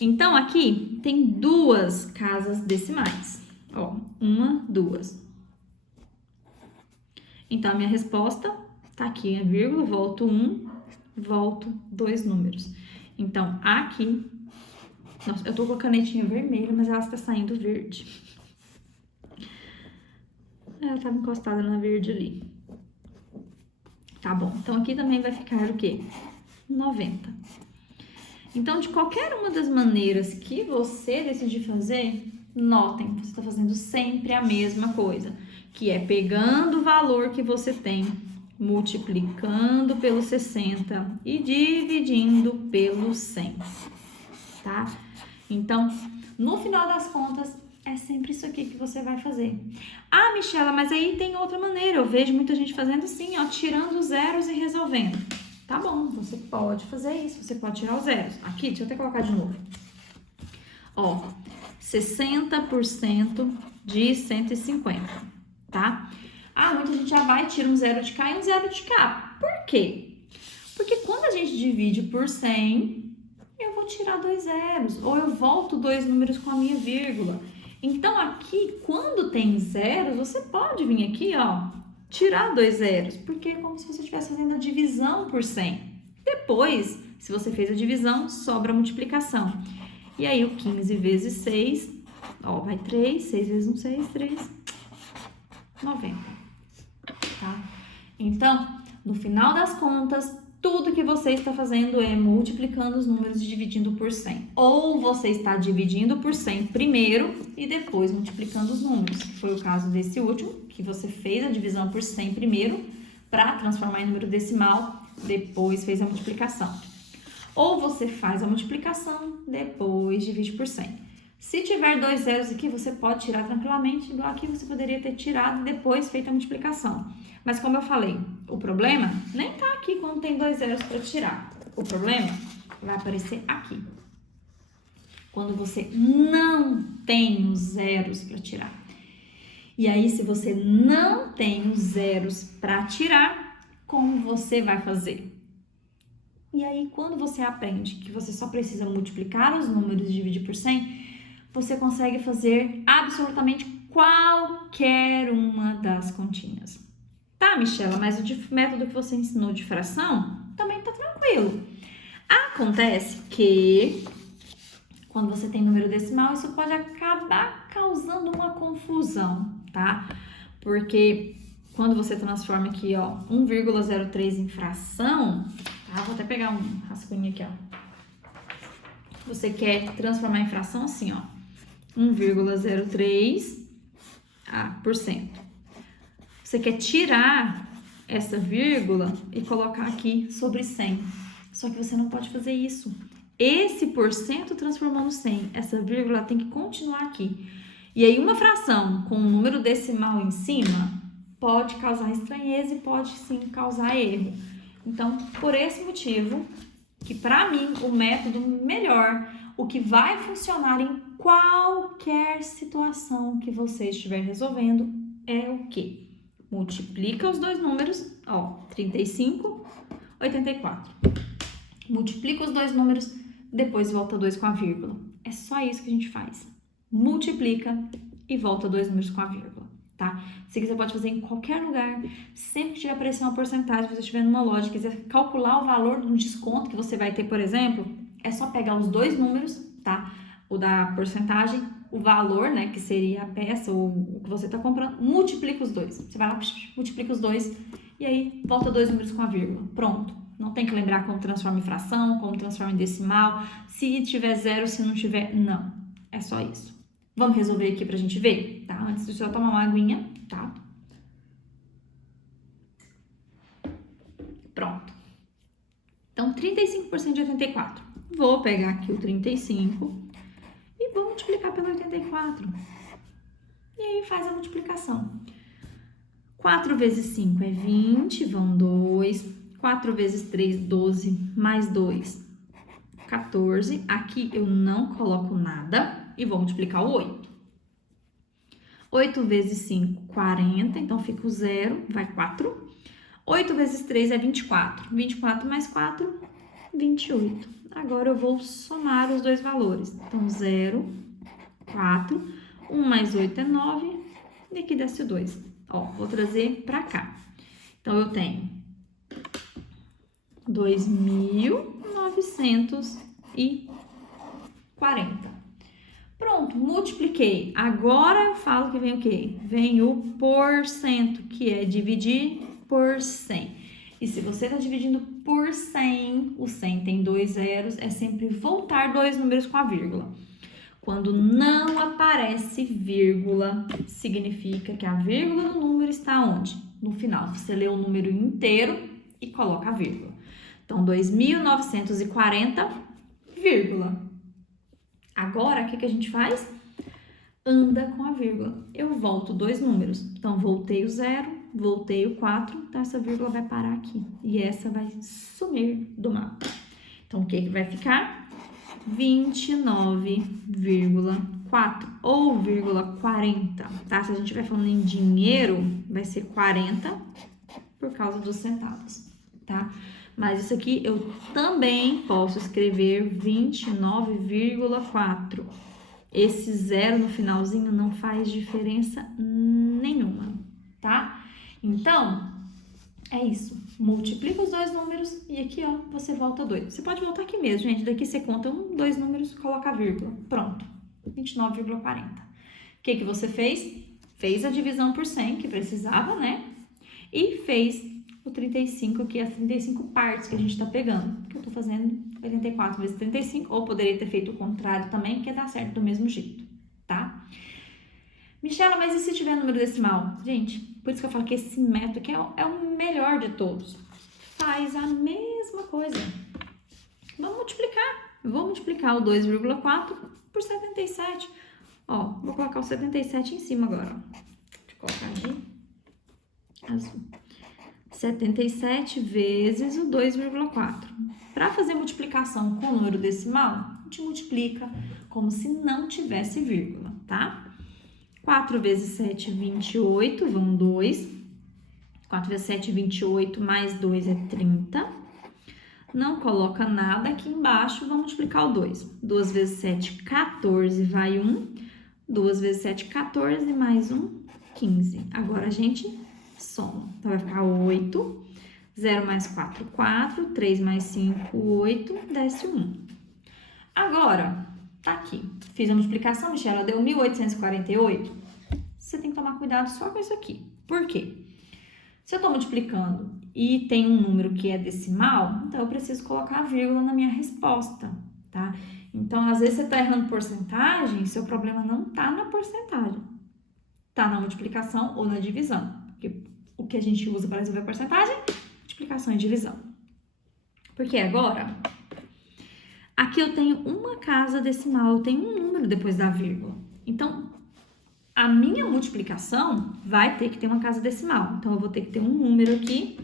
Então, aqui tem duas casas decimais. Ó, 1, 2. Então, a minha resposta tá aqui, a vírgula, volto 1, volto 2 números. Então, aqui, nossa, eu tô com a canetinha vermelha, mas ela está saindo verde. Ela tava encostada na verde ali. Tá bom, então aqui também vai ficar o quê? 90. Então, de qualquer uma das maneiras que você decidir fazer, notem, você está fazendo sempre a mesma coisa, que é pegando o valor que você tem, multiplicando pelo 60 e dividindo pelo 100, tá? Então, no final das contas, é sempre isso aqui que você vai fazer. Ah, Michela, mas aí tem outra maneira, eu vejo muita gente fazendo assim, ó, tirando os zeros e resolvendo. Tá bom, você pode fazer isso, você pode tirar os zeros. Aqui, deixa eu até colocar de novo. Ó, 60% de 150, tá? Ah, muita gente já vai, tira um zero de cá e um zero de cá. tá? Por quê? Porque quando a gente divide por 100, eu vou tirar 2 zeros, ou eu volto 2 números com a minha vírgula. Então, aqui, quando tem zeros, você pode vir aqui, ó, tirar 2 zeros, porque é como se você estivesse fazendo a divisão por 100. Depois, se você fez a divisão, sobra a multiplicação. E aí, o 15 vezes 6, ó, vai 3, 6 vezes 1, 6, 3, 90, tá? Então, no final das contas, tudo que você está fazendo é multiplicando os números e dividindo por 100. Ou você está dividindo por 100 primeiro e depois multiplicando os números, que foi o caso desse último, que você fez a divisão por 100 primeiro para transformar em número decimal, depois fez a multiplicação. Ou você faz a multiplicação, depois divide por 100. Se tiver 2 zeros aqui, você pode tirar tranquilamente, igual aqui você poderia ter tirado e depois feito a multiplicação. Mas como eu falei, o problema nem tá aqui quando tem 2 zeros para tirar. O problema vai aparecer aqui. Quando você não tem os zeros para tirar. E aí, se você não tem os zeros para tirar, como você vai fazer? E aí, quando você aprende que você só precisa multiplicar os números e dividir por 100, você consegue fazer absolutamente qualquer uma das continhas. Tá, Michela, mas o método que você ensinou de fração também tá tranquilo. Acontece que quando você tem número decimal, isso pode acabar causando uma confusão, tá? Porque quando você transforma aqui, ó, 1,03 em fração, tá? Vou até pegar um rascunho aqui, ó. Você quer transformar em fração assim, ó, 1,03 por cento. Você quer tirar essa vírgula e colocar aqui sobre 100. Só que você não pode fazer isso. Esse porcento transformou no 100. Essa vírgula tem que continuar aqui. E aí, uma fração com um número decimal em cima pode causar estranheza e pode sim causar erro. Então, por esse motivo, que para mim o método melhor, o que vai funcionar em qualquer situação que você estiver resolvendo, é o quê? Multiplica os dois números, ó, 35, 84. Multiplica os dois números, depois volta 2 com a vírgula. É só isso que a gente faz. Multiplica e volta 2 números com a vírgula, tá? Se quiser, pode fazer em qualquer lugar. Sempre que tiver aparecendo uma porcentagem, se você estiver numa loja, quiser calcular o valor do desconto que você vai ter, por exemplo, é só pegar os dois números, tá? O da porcentagem, o valor, né, que seria a peça ou o que você tá comprando, multiplica os dois. Você vai lá, multiplica os dois e aí volta 2 números com a vírgula. Pronto. Não tem que lembrar como transforma em fração, como transforma em decimal, se tiver zero, se não tiver, não. É só isso. Vamos resolver aqui pra gente ver, tá? Antes de eu tomar uma aguinha, tá? Pronto. Então, 35% de 84. Vou pegar aqui o 35 e vou multiplicar pelo 84. E aí faz a multiplicação. 4 vezes 5 é 20, vão 2. 4 vezes 3, 12, mais 2, 14. Aqui eu não coloco nada e vou multiplicar o 8. 8 vezes 5, 40, então fica o 0, vai 4. 8 vezes 3 é 24. 24 mais 4, 28. Agora eu vou somar os dois valores. Então, 0, 4, 1 mais 8 é 9, e aqui desce o 2. Ó, vou trazer pra cá. Então, eu tenho 2.940. Pronto, multipliquei. Agora eu falo que vem o quê? Vem o porcento, que é dividir por 100. E se você está dividindo por 100, o 100 tem 2 zeros, é sempre voltar 2 números com a vírgula. Quando não aparece vírgula, significa que a vírgula do número está onde? No final. Você lê o número inteiro e coloca a vírgula. Então, 2.940, vírgula. Agora, o que a gente faz? Anda com a vírgula. Eu volto 2 números. Então, voltei o 0, voltei o 4. Então, essa vírgula vai parar aqui. E essa vai sumir do mapa. Então, o que vai ficar? 29,4 ou vírgula 40, tá? Se a gente estiver falando em dinheiro, vai ser 40 por causa dos centavos. tá? Mas isso aqui eu também posso escrever 29,4. Esse zero no finalzinho não faz diferença nenhuma, tá? Então, é isso. Multiplica os dois números e aqui, ó, você volta 2. Você pode voltar aqui mesmo, gente. Daqui você conta dois números, coloca a vírgula. Pronto. 29,40. O que você fez? Fez a divisão por 100, que precisava, né? E fez o 35, que é as 35 partes que a gente tá pegando. Que eu tô fazendo 84 vezes 35, ou poderia ter feito o contrário também, que dá certo do mesmo jeito, tá? Michela, mas e se tiver número decimal? Gente, por isso que eu falo que esse método aqui é o melhor de todos. Faz a mesma coisa. Vamos multiplicar. Eu vou multiplicar o 2,4 por 77. Ó, vou colocar o 77 em cima agora, ó. Deixa eu colocar de azul. 77 vezes o 2,4. Para fazer multiplicação com o número decimal, a gente multiplica como se não tivesse vírgula, tá? 4 vezes 7, 28, vão 2. 4 vezes 7, 28, mais 2 é 30. Não coloca nada aqui embaixo, vamos multiplicar o 2. 2 vezes 7, 14, vai 1. 2 vezes 7, 14, mais 1, 15. Agora a gente soma. Então, vai ficar 8. 0 mais 4, 4. 3 mais 5, 8. Desce 1. Agora, tá aqui. Fiz a multiplicação, Michela, deu 1.848. Você tem que tomar cuidado só com isso aqui. Por quê? Se eu tô multiplicando e tem um número que é decimal, então eu preciso colocar a vírgula na minha resposta, tá? Então, às vezes você tá errando porcentagem, seu problema não tá na porcentagem. Tá na multiplicação ou na divisão. Porque o que a gente usa para resolver a porcentagem? Multiplicação e divisão. Porque agora, aqui eu tenho uma casa decimal, eu tenho um número depois da vírgula. Então, a minha multiplicação vai ter que ter uma casa decimal. Então, eu vou ter que ter um número aqui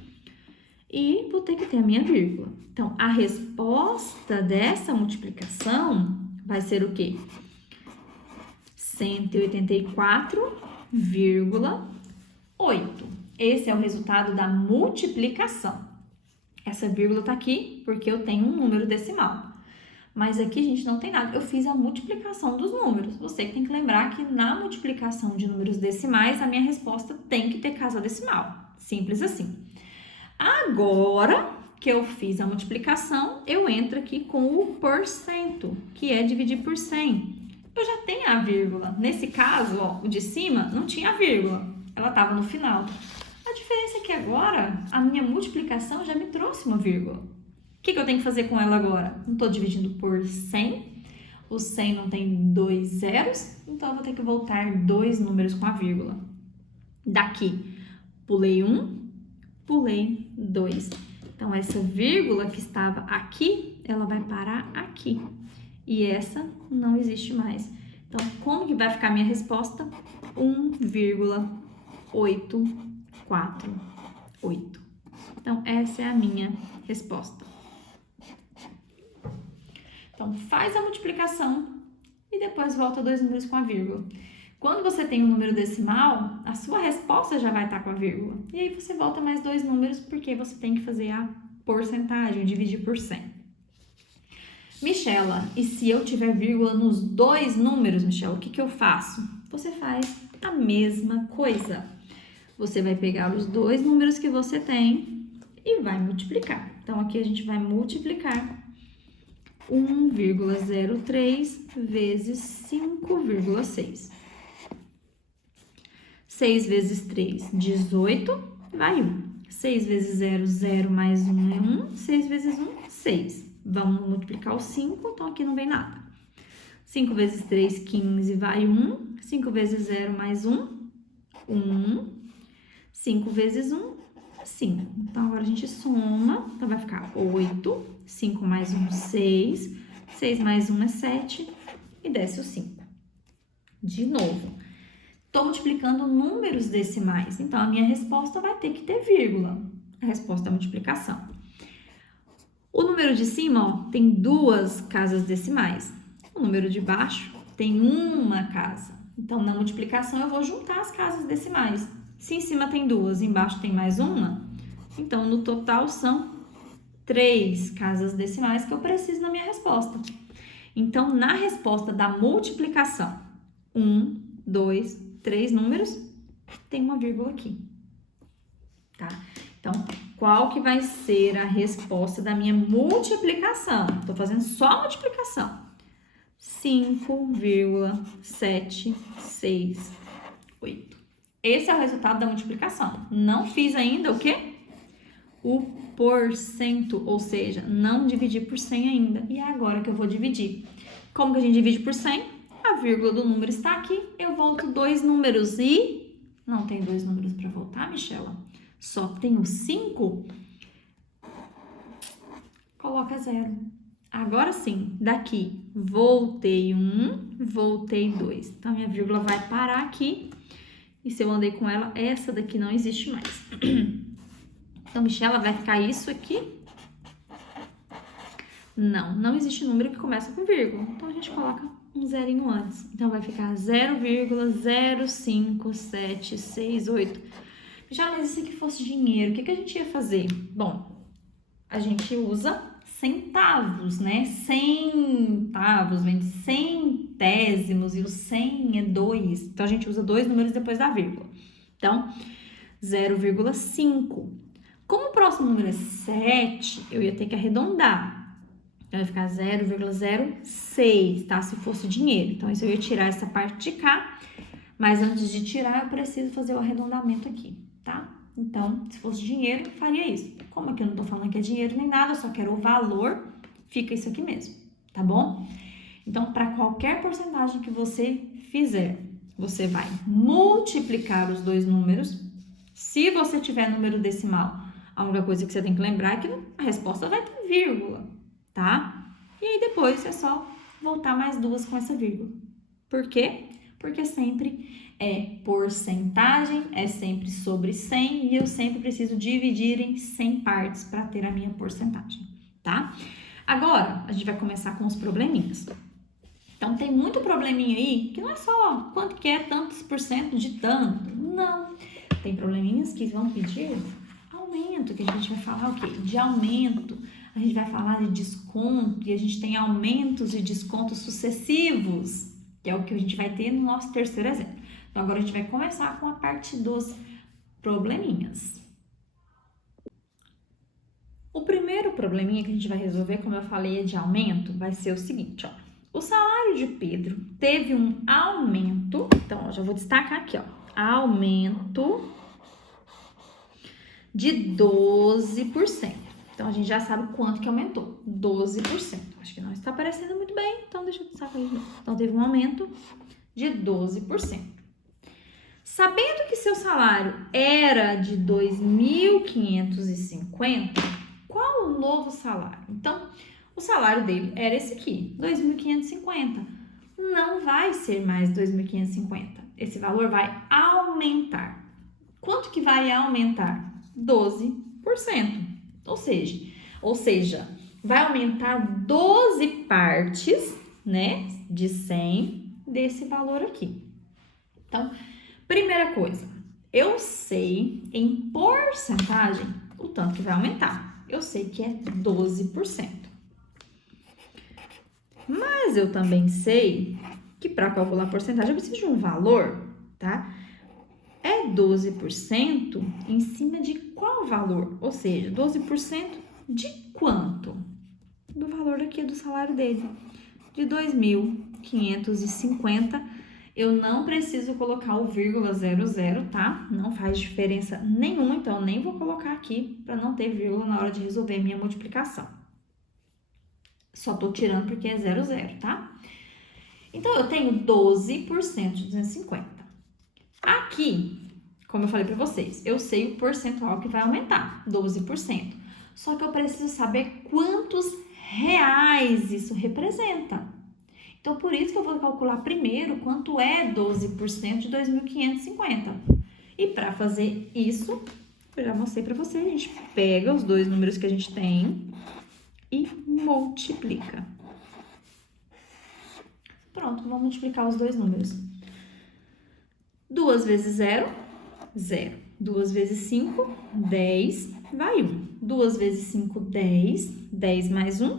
e vou ter que ter a minha vírgula. Então, a resposta dessa multiplicação vai ser o quê? 184,8. Esse é o resultado da multiplicação. Essa vírgula tá aqui porque eu tenho um número decimal. Mas aqui, gente, não tem nada. Eu fiz a multiplicação dos números. Você que tem que lembrar que na multiplicação de números decimais, a minha resposta tem que ter casa decimal. Simples assim. Agora que eu fiz a multiplicação, eu entro aqui com o porcento, que é dividir por 100. Eu já tenho a vírgula. Nesse caso, ó, o de cima não tinha vírgula. Ela estava no final. A diferença é que agora, a minha multiplicação já me trouxe uma vírgula. O que eu tenho que fazer com ela agora? Não estou dividindo por 100. O 100 não tem 2 zeros, então eu vou ter que voltar 2 números com a vírgula. Daqui, pulei 1, pulei 2. Então, essa vírgula que estava aqui, ela vai parar aqui. E essa não existe mais. Então, como que vai ficar a minha resposta? 1,848. Então, essa é a minha resposta. Então, faz a multiplicação e depois volta 2 números com a vírgula. Quando você tem um número decimal, a sua resposta já vai estar com a vírgula. E aí você volta mais 2 números porque você tem que fazer a porcentagem, dividir por 100. Michela, e se eu tiver vírgula nos 2 números, Michela, o que eu faço? Você faz a mesma coisa. Você vai pegar os 2 números que você tem e vai multiplicar. Então, aqui a gente vai multiplicar 1,03 vezes 5,6. 6 vezes 3, 18, vai 1. 6 vezes 0, 0 mais 1 é 1. 6 vezes 1, 6. Vamos multiplicar o 5, então aqui não vem nada. 5 vezes 3, 15, vai 1. 5 vezes 0 mais 1, 1. 5 vezes 1, 5. Então, agora a gente soma, então vai ficar 8. 5 mais 1, 6. 6 mais 1 é 7. E desce o 5. De novo. Estou multiplicando números decimais, então a minha resposta vai ter que ter vírgula, a resposta da multiplicação. O número de cima, ó, tem 2 casas decimais. O número de baixo tem uma casa. Então, na multiplicação, eu vou juntar as casas decimais. Se em cima tem 2 e embaixo tem mais uma, Então, no total são 3 casas decimais que eu preciso na minha resposta. Então, na resposta da multiplicação, 1, 2, 3 números, tem uma vírgula aqui, tá? Então, qual que vai ser a resposta da minha multiplicação? Tô fazendo só a multiplicação. 5,768. Esse é o resultado da multiplicação. Não fiz ainda o quê? O porcento, ou seja, não dividi por 100 ainda. E é agora que eu vou dividir. Como que a gente divide por 100? A vírgula do número está aqui, eu volto 2 números e... Não tem 2 números para voltar, Michela? Só tenho 5? Coloca 0. Agora sim, daqui, voltei 1, voltei 2. Então, minha vírgula vai parar aqui. E se eu andei com ela, essa daqui não existe mais. Então, Michela, vai ficar isso aqui? Não existe número que começa com vírgula. Então, a gente coloca um zerinho antes. Então, vai ficar 0,05768. Já, mas e se aqui fosse dinheiro, o que a gente ia fazer? Bom, a gente usa centavos, né? Centavos vem de centésimos e o 100 é 2. Então, a gente usa 2 números depois da vírgula. Então, 0,5. Como o próximo número é 7, eu ia ter que arredondar. Então, vai ficar 0,06, tá? Se fosse dinheiro. Então, isso eu ia tirar essa parte de cá. Mas antes de tirar, eu preciso fazer o arredondamento aqui, tá? Então, se fosse dinheiro, eu faria isso. Como aqui eu não tô falando que é dinheiro nem nada, eu só quero o valor, fica isso aqui mesmo, tá bom? Então, para qualquer porcentagem que você fizer, você vai multiplicar os 2 números. Se você tiver número decimal, a única coisa que você tem que lembrar é que a resposta vai ter vírgula, tá? E aí depois é só voltar mais 2 com essa vírgula. Por quê? Porque sempre é porcentagem, é sempre sobre 100 e eu sempre preciso dividir em 100 partes para ter a minha porcentagem, tá? Agora, a gente vai começar com os probleminhas. Então, tem muito probleminha aí que não é só quanto que é tantos por cento de tanto. Não. Tem probleminhas que vão pedir aumento, que a gente vai falar o quê? De aumento. A gente vai falar de desconto e a gente tem aumentos e descontos sucessivos, que é o que a gente vai ter no nosso terceiro exemplo. Então, agora a gente vai começar com a parte dos probleminhas. O primeiro probleminha que a gente vai resolver, como eu falei, é de aumento, vai ser o seguinte, ó. O salário de Pedro teve um aumento, então, ó, já vou destacar aqui, ó. Aumento de 12%. Então, a gente já sabe quanto que aumentou, 12%. Acho que não está aparecendo muito bem, então deixa eu destacar aí. Então, teve um aumento de 12%. Sabendo que seu salário era de 2.550, qual o novo salário? Então, o salário dele era esse aqui, 2.550. Não vai ser mais 2.550. Esse valor vai aumentar. Quanto que vai aumentar? 12%. Ou seja, vai aumentar 12 partes, né, de 100 desse valor aqui. Então, primeira coisa, eu sei em porcentagem o tanto que vai aumentar. Eu sei que é 12%. Mas eu também sei que para calcular a porcentagem eu preciso de um valor, tá? É 12% em cima de qual valor? Ou seja, 12% de quanto? Do valor aqui do salário dele, de 2.550. Eu não preciso colocar o vírgula 00, tá? Não faz diferença nenhuma, então eu nem vou colocar aqui para não ter vírgula na hora de resolver minha multiplicação. Só tô tirando porque é 00, tá? Então, eu tenho 12% de 250. Aqui, como eu falei para vocês, eu sei o percentual que vai aumentar, 12%. Só que eu preciso saber quantos reais isso representa. Então, por isso que eu vou calcular primeiro quanto é 12% de 2.550. E para fazer isso, eu já mostrei para vocês, a gente pega os 2 números que a gente tem e multiplica. Pronto, vamos multiplicar os 2 números. 2 vezes 0, 0. 2 vezes 5, 10, vai 1. 2 vezes 5, 10. 10 mais 1,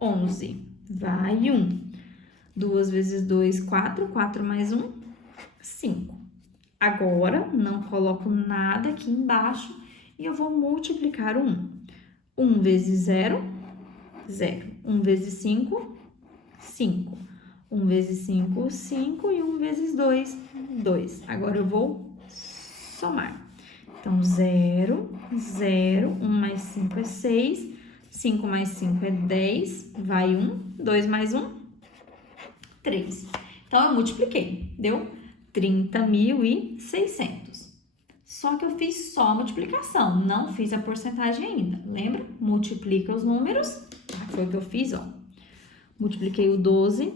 11, vai 1. 2 vezes 2, 4. 4 mais 1, 5. Agora, não coloco nada aqui embaixo e eu vou multiplicar o 1. 1 vezes 0, 0. 1 vezes 5, 5. 1 vezes 5, 5. E 1 vezes 2, 2. Agora, eu vou somar. Então, 0, 0. 1 mais 5 é 6. 5 mais 5 é 10. Vai 1. 2 mais 1, 3. Então, eu multipliquei. Deu 30.600. Só que eu fiz só a multiplicação, não fiz a porcentagem ainda. Lembra? Multiplica os números. Tá? Foi o que eu fiz, ó. Multipliquei o 12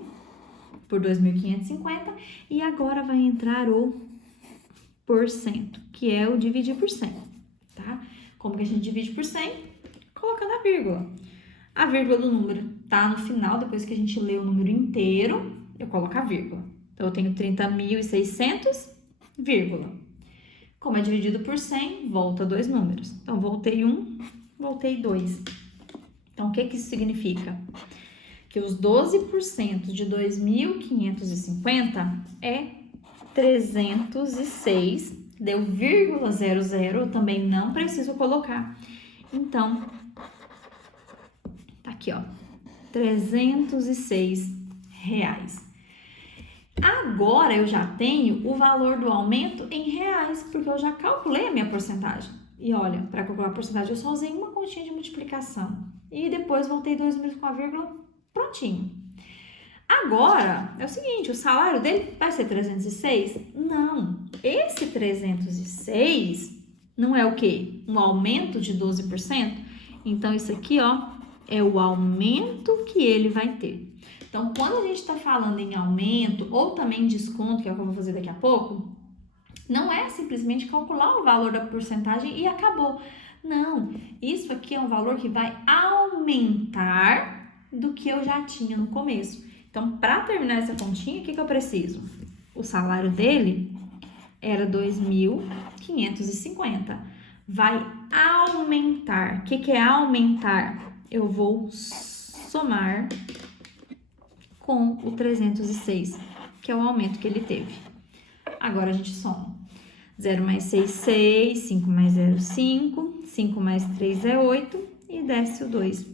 por 2.550 e agora vai entrar o porcento, que é o dividir por 100, tá? Como que a gente divide por 100? Colocando a vírgula. A vírgula do número tá no final, depois que a gente lê o número inteiro, eu coloco a vírgula. Então, eu tenho 30.600, vírgula. Como é dividido por 100, volta 2 números. Então, voltei 1, voltei 2. Então, o que que isso significa? Que os 12% de 2.550 é 306, deu vírgula 00, eu também não preciso colocar. Então, tá aqui, ó, 306 reais. Agora, eu já tenho o valor do aumento em reais, porque eu já calculei a minha porcentagem. E olha, para calcular a porcentagem, eu só usei uma continha de multiplicação. E depois voltei 2 números com a vírgula, prontinho. Agora, é o seguinte, o salário dele vai ser 306? Não, esse 306 não é o quê? Um aumento de 12%? Então, isso aqui, ó, é o aumento que ele vai ter. Então, quando a gente está falando em aumento ou também desconto, que é o que eu vou fazer daqui a pouco, não é simplesmente calcular o valor da porcentagem e acabou. Não, isso aqui é um valor que vai aumentar do que eu já tinha no começo. Então, para terminar essa continha, o que eu preciso? O salário dele era 2.550. Vai aumentar. O que é aumentar? Eu vou somar com o 306, que é o aumento que ele teve. Agora, a gente soma. 0 mais 6, 6. 5 mais 0, 5. 5 mais 3 é 8. E desce o 2.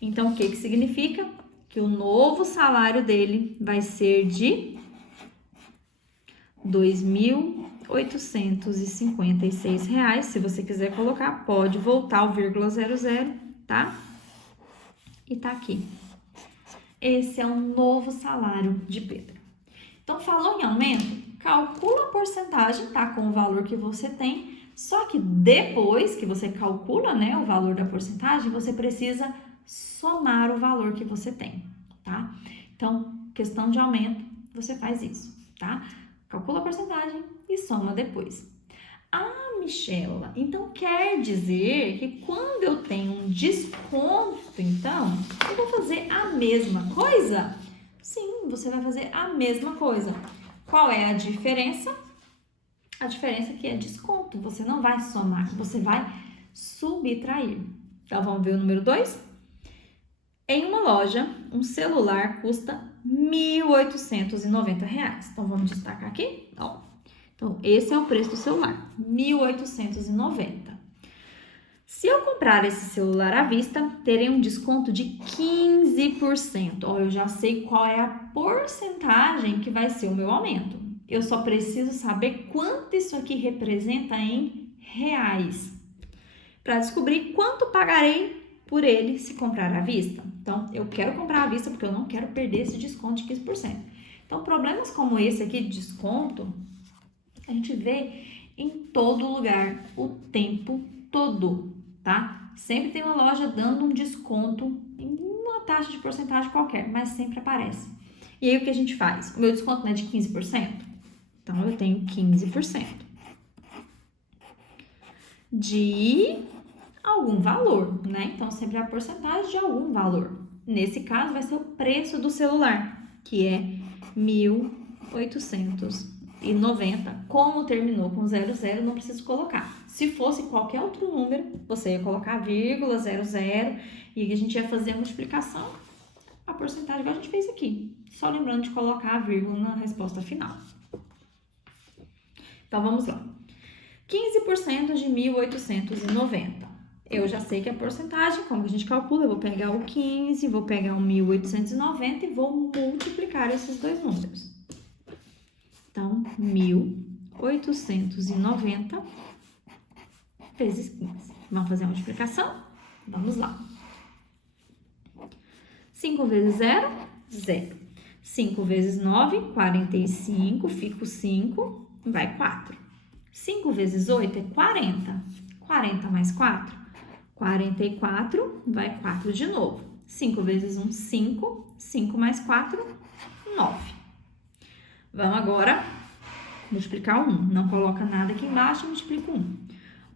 Então, o que significa? Que o novo salário dele vai ser de R$ 2.856. Se você quiser colocar, pode voltar o vírgula 00, tá? E tá aqui. Esse é o novo salário de Pedro. Então, falou em aumento, calcula a porcentagem, tá? Com o valor que você tem. Só que depois que você calcula, né, o valor da porcentagem, você precisa somar o valor que você tem, tá? Então, questão de aumento, você faz isso, tá? Calcula a porcentagem e soma depois. Ah, Michela, então quer dizer que quando eu tenho um desconto, então, eu vou fazer a mesma coisa? Sim, você vai fazer a mesma coisa. Qual é a diferença? A diferença é que é desconto, você não vai somar, você vai subtrair. Então, vamos ver o número 2? Em uma loja, um celular custa R$ 1.890. Então, vamos destacar aqui, ó. Então, esse é o preço do celular, R$ 1.890. Se eu comprar esse celular à vista, terei um desconto de 15%. Ó, eu já sei qual é a porcentagem que vai ser o meu aumento. Eu só preciso saber quanto isso aqui representa em reais, para descobrir quanto pagarei por ele se comprar à vista. Então, eu quero comprar à vista porque eu não quero perder esse desconto de 15%. Então, problemas como esse aqui de desconto, a gente vê em todo lugar, o tempo todo, tá? Sempre tem uma loja dando um desconto em uma taxa de porcentagem qualquer, mas sempre aparece. E aí, o que a gente faz? O meu desconto não é de 15%? Então, eu tenho 15% de algum valor, né? Então, sempre a porcentagem de algum valor. Nesse caso, vai ser o preço do celular, que é R$ 1.890. 2.890, como terminou com 00, não preciso colocar. Se fosse qualquer outro número, você ia colocar vírgula, 00, e a gente ia fazer a multiplicação, a porcentagem igual a gente fez aqui. Só lembrando de colocar a vírgula na resposta final. Então, vamos lá. 15% de 1.890. Eu já sei que a porcentagem, como a gente calcula, eu vou pegar o 15, vou pegar o 1.890 e vou multiplicar esses dois números. Então, 1.890 vezes 15. Vamos fazer a multiplicação? Vamos lá. 5 vezes 0, 0. 5 vezes 9, 45, fica o 5, vai 4. 5 vezes 8 é 40. 40 mais 4, 44, vai 4 de novo. 5 vezes 1, 5. 5 mais 4, 9. Vamos agora multiplicar 1. Não coloca nada aqui embaixo, multiplica 1.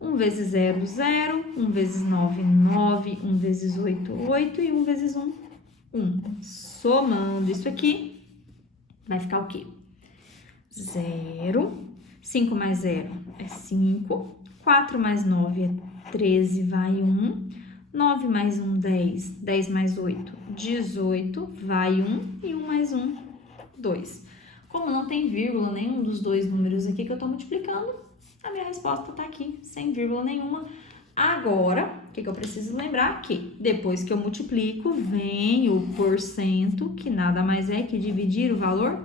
1 vezes 0, 0. 1 vezes 9, 9. 1 vezes 8, 8. E 1 vezes 1, 1. Somando isso aqui, vai ficar o quê? 0. 5 mais 0 é 5. 4 mais 9 é 13, vai 1. 9 mais 1, 10. 10 mais 8, 18, vai 1. E 1 mais 1, 2. Como não tem vírgula nenhum dos dois números aqui que eu estou multiplicando, a minha resposta está aqui, sem vírgula nenhuma. Agora, o que eu preciso lembrar? Que depois que eu multiplico, vem o porcento, que nada mais é que dividir o valor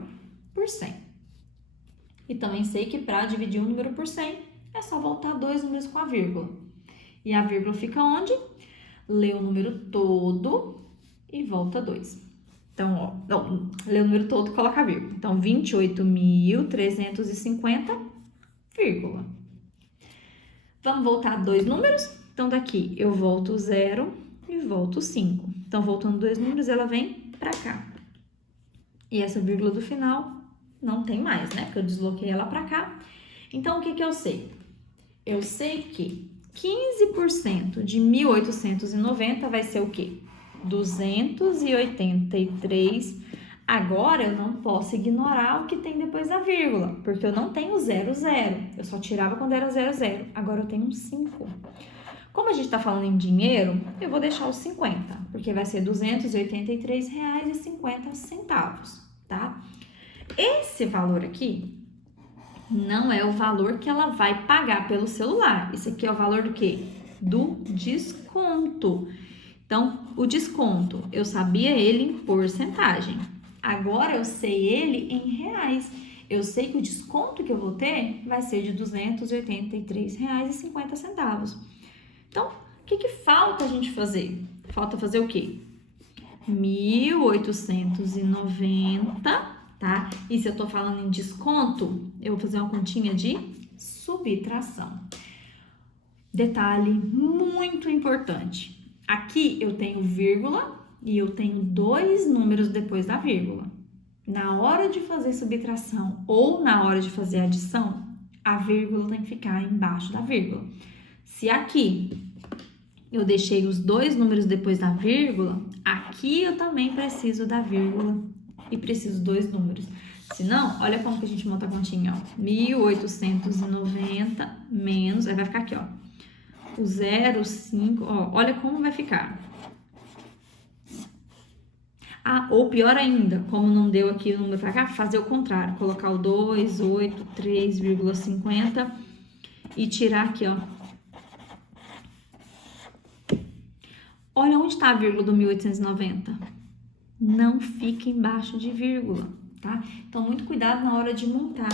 por 100. E também sei que para dividir um número por 100, é só voltar dois números com a vírgula. E a vírgula fica onde? Lê o número todo e volta 2. Então, ó, não, lê o número todo e coloca a vírgula. Então, 28.350, vírgula. Vamos voltar dois números? Então, daqui eu volto 0 e volto 5. Então, voltando dois números, ela vem pra cá. E essa vírgula do final não tem mais, né? Porque eu desloquei ela pra cá. Então, o que que eu sei? Eu sei que 15% de 1.890 vai ser o quê? 283. Agora, eu não posso ignorar o que tem depois da vírgula, porque eu não tenho 0, 0. Eu só tirava quando era 0, 0. Agora, eu tenho um 5. Como a gente está falando em dinheiro, eu vou deixar os 50, porque vai ser R$ 283,50, tá? Esse valor aqui não é o valor que ela vai pagar pelo celular. Isso aqui é o valor do quê? Do desconto. Então, o desconto, eu sabia ele em porcentagem. Agora, eu sei ele em reais. Eu sei que o desconto que eu vou ter vai ser de R$ 283,50. Então, o que falta a gente fazer? Falta fazer o quê? 1.890, tá? E se eu tô falando em desconto, eu vou fazer uma continha de subtração. Detalhe muito importante. Aqui eu tenho vírgula e eu tenho dois números depois da vírgula. Na hora de fazer subtração ou na hora de fazer adição, a vírgula tem que ficar embaixo da vírgula. Se aqui eu deixei os dois números depois da vírgula, aqui eu também preciso da vírgula e preciso dois números. Se não, olha como que a gente monta a continha, ó. 1.890 menos, aí vai ficar aqui, ó. O 0, 5, ó, olha como vai ficar. Ah, ou pior ainda, como não deu aqui o número pra cá, fazer o contrário. Colocar o 283,50 e tirar aqui, ó. Olha onde está a vírgula do 1.890. Não fica embaixo de vírgula, tá? Então, muito cuidado na hora de montar.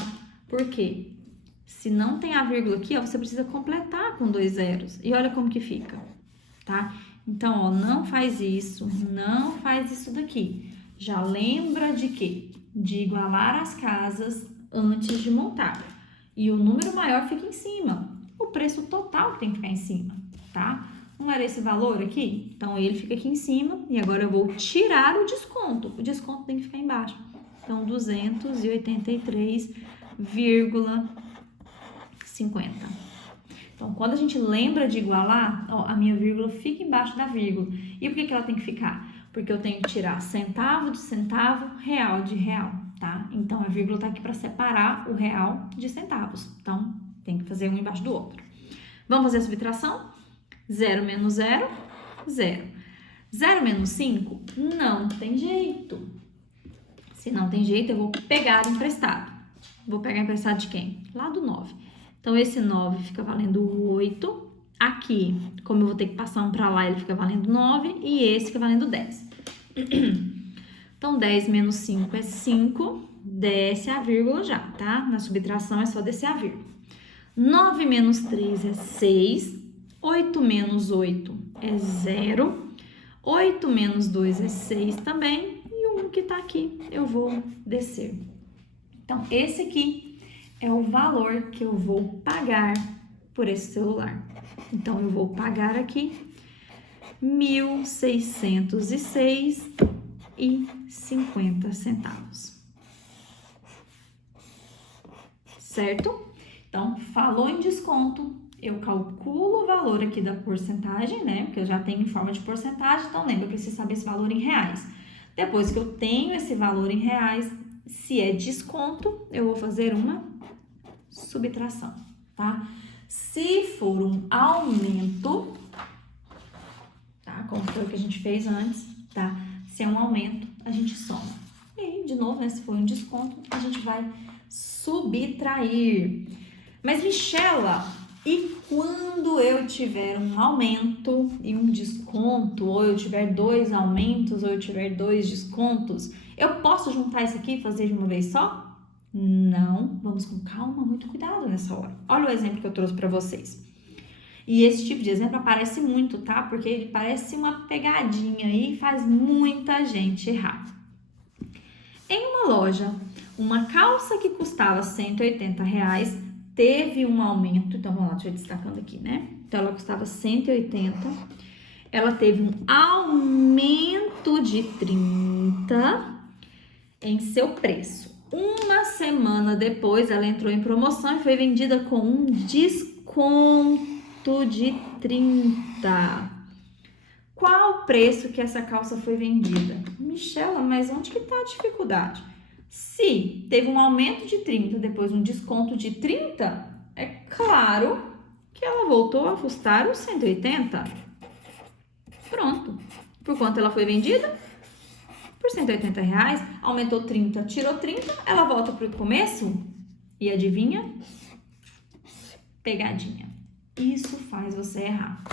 Por quê? Se não tem a vírgula aqui, ó, você precisa completar com 2 zeros. E olha como que fica, tá? Então, ó, não faz isso daqui. Já lembra de quê? De igualar as casas antes de montar. E o número maior fica em cima. O preço total tem que ficar em cima, tá? Não era esse valor aqui? Então, ele fica aqui em cima e agora eu vou tirar o desconto. O desconto tem que ficar embaixo. Então, 283,50. Então, quando a gente lembra de igualar, ó, a minha vírgula fica embaixo da vírgula. E por que ela tem que ficar? Porque eu tenho que tirar centavo de centavo, real de real. tá? Então, a vírgula tá aqui para separar o real de centavos. Então, tem que fazer um embaixo do outro. Vamos fazer a subtração? 0 menos 0, 0. 0 menos 5? Não tem jeito. Se não tem jeito, eu vou pegar emprestado. Vou pegar emprestado de quem? Lá do 9. Então, esse 9 fica valendo 8. Aqui, como eu vou ter que passar um para lá, ele fica valendo 9. E esse fica valendo 10. Então, 10 menos 5 é 5. Desce a vírgula já, tá? Na subtração é só descer a vírgula. 9 menos 3 é 6. 8 menos 8 é 0. 8 menos 2 é 6 também. E o 1 que tá aqui, eu vou descer. Então, esse aqui é o valor que eu vou pagar por esse celular. Então, eu vou pagar aqui R$ 1.606,50. Certo? Então, falou em desconto, eu calculo o valor aqui da porcentagem, né? Porque eu já tenho em forma de porcentagem, então lembra, eu preciso saber esse valor em reais. Depois que eu tenho esse valor em reais, se é desconto, eu vou fazer uma subtração, tá? Se for um aumento, tá? Como foi o que a gente fez antes, tá? Se é um aumento, a gente soma. E, de novo, né? Se for um desconto, a gente vai subtrair. Mas, Michela, e quando eu tiver um aumento e um desconto, ou eu tiver 2 aumentos, ou eu tiver 2 descontos, eu posso juntar isso aqui e fazer de uma vez só? Não, vamos com calma, muito cuidado nessa hora. Olha o exemplo que eu trouxe para vocês. E esse tipo de exemplo aparece muito, tá? Porque ele parece uma pegadinha e faz muita gente errar. Em uma loja, uma calça que custava R$180 teve um aumento. Então, vamos lá, deixa eu ir destacando aqui, né? Então, ela custava 180. Ela teve um aumento de 30 em seu preço. Uma semana depois, ela entrou em promoção e foi vendida com um desconto de 30. Qual o preço que essa calça foi vendida? Michela, mas onde que tá a dificuldade? Se teve um aumento de 30, depois um desconto de 30, é claro que ela voltou a custar os 180. Pronto. Por quanto ela foi vendida? Por R$180, aumentou 30, tirou 30, ela volta para o começo e adivinha? Pegadinha. Isso faz você errar.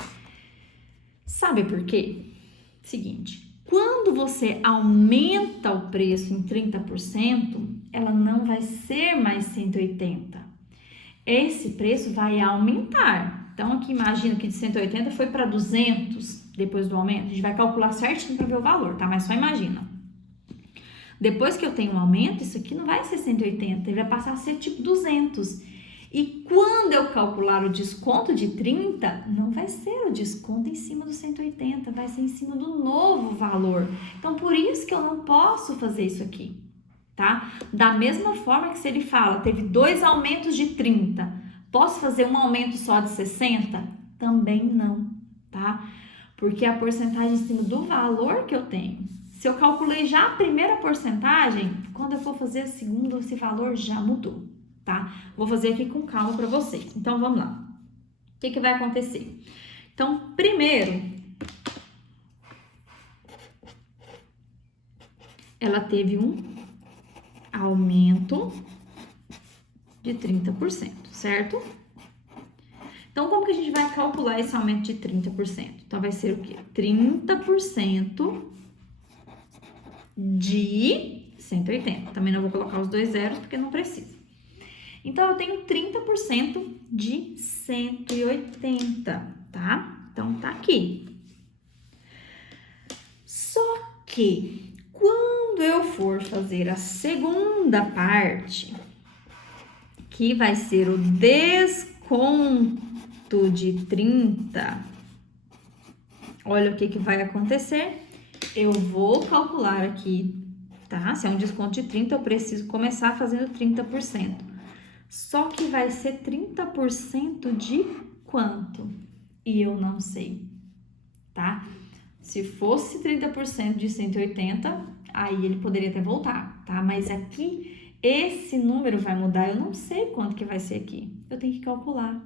Sabe por quê? Seguinte, quando você aumenta o preço em 30%, ela não vai ser mais 180. Esse preço vai aumentar. Então, aqui imagina que de 180 foi para 200 depois do aumento. A gente vai calcular certinho para ver o valor, tá? Mas só imagina. Depois que eu tenho um aumento, isso aqui não vai ser 180, ele vai passar a ser tipo 200. E quando eu calcular o desconto de 30, não vai ser o desconto em cima do 180, vai ser em cima do novo valor. Então, por isso que eu não posso fazer isso aqui, tá? Da mesma forma que se ele fala, teve 2 aumentos de 30, posso fazer um aumento só de 60? Também não, tá? Porque a porcentagem em cima do valor que eu tenho. Se eu calculei já a primeira porcentagem, quando eu for fazer a segunda, esse valor já mudou, tá? Vou fazer aqui com calma para vocês. Então, vamos lá. O que vai acontecer? Então, primeiro, ela teve um aumento de 30%, certo? Então, como que a gente vai calcular esse aumento de 30%? Então, vai ser o quê? 30% de 180. Também não vou colocar os 2 zeros porque não precisa. Então, eu tenho 30% de 180, tá? Então, tá aqui. Só que, quando eu for fazer a segunda parte, que vai ser o desconto de 30, olha o que vai acontecer. Eu vou calcular aqui, tá? Se é um desconto de 30, eu preciso começar fazendo 30%. Só que vai ser 30% de quanto? E eu não sei, tá? Se fosse 30% de 180, aí ele poderia até voltar, tá? Mas aqui, esse número vai mudar, eu não sei quanto que vai ser aqui. Eu tenho que calcular.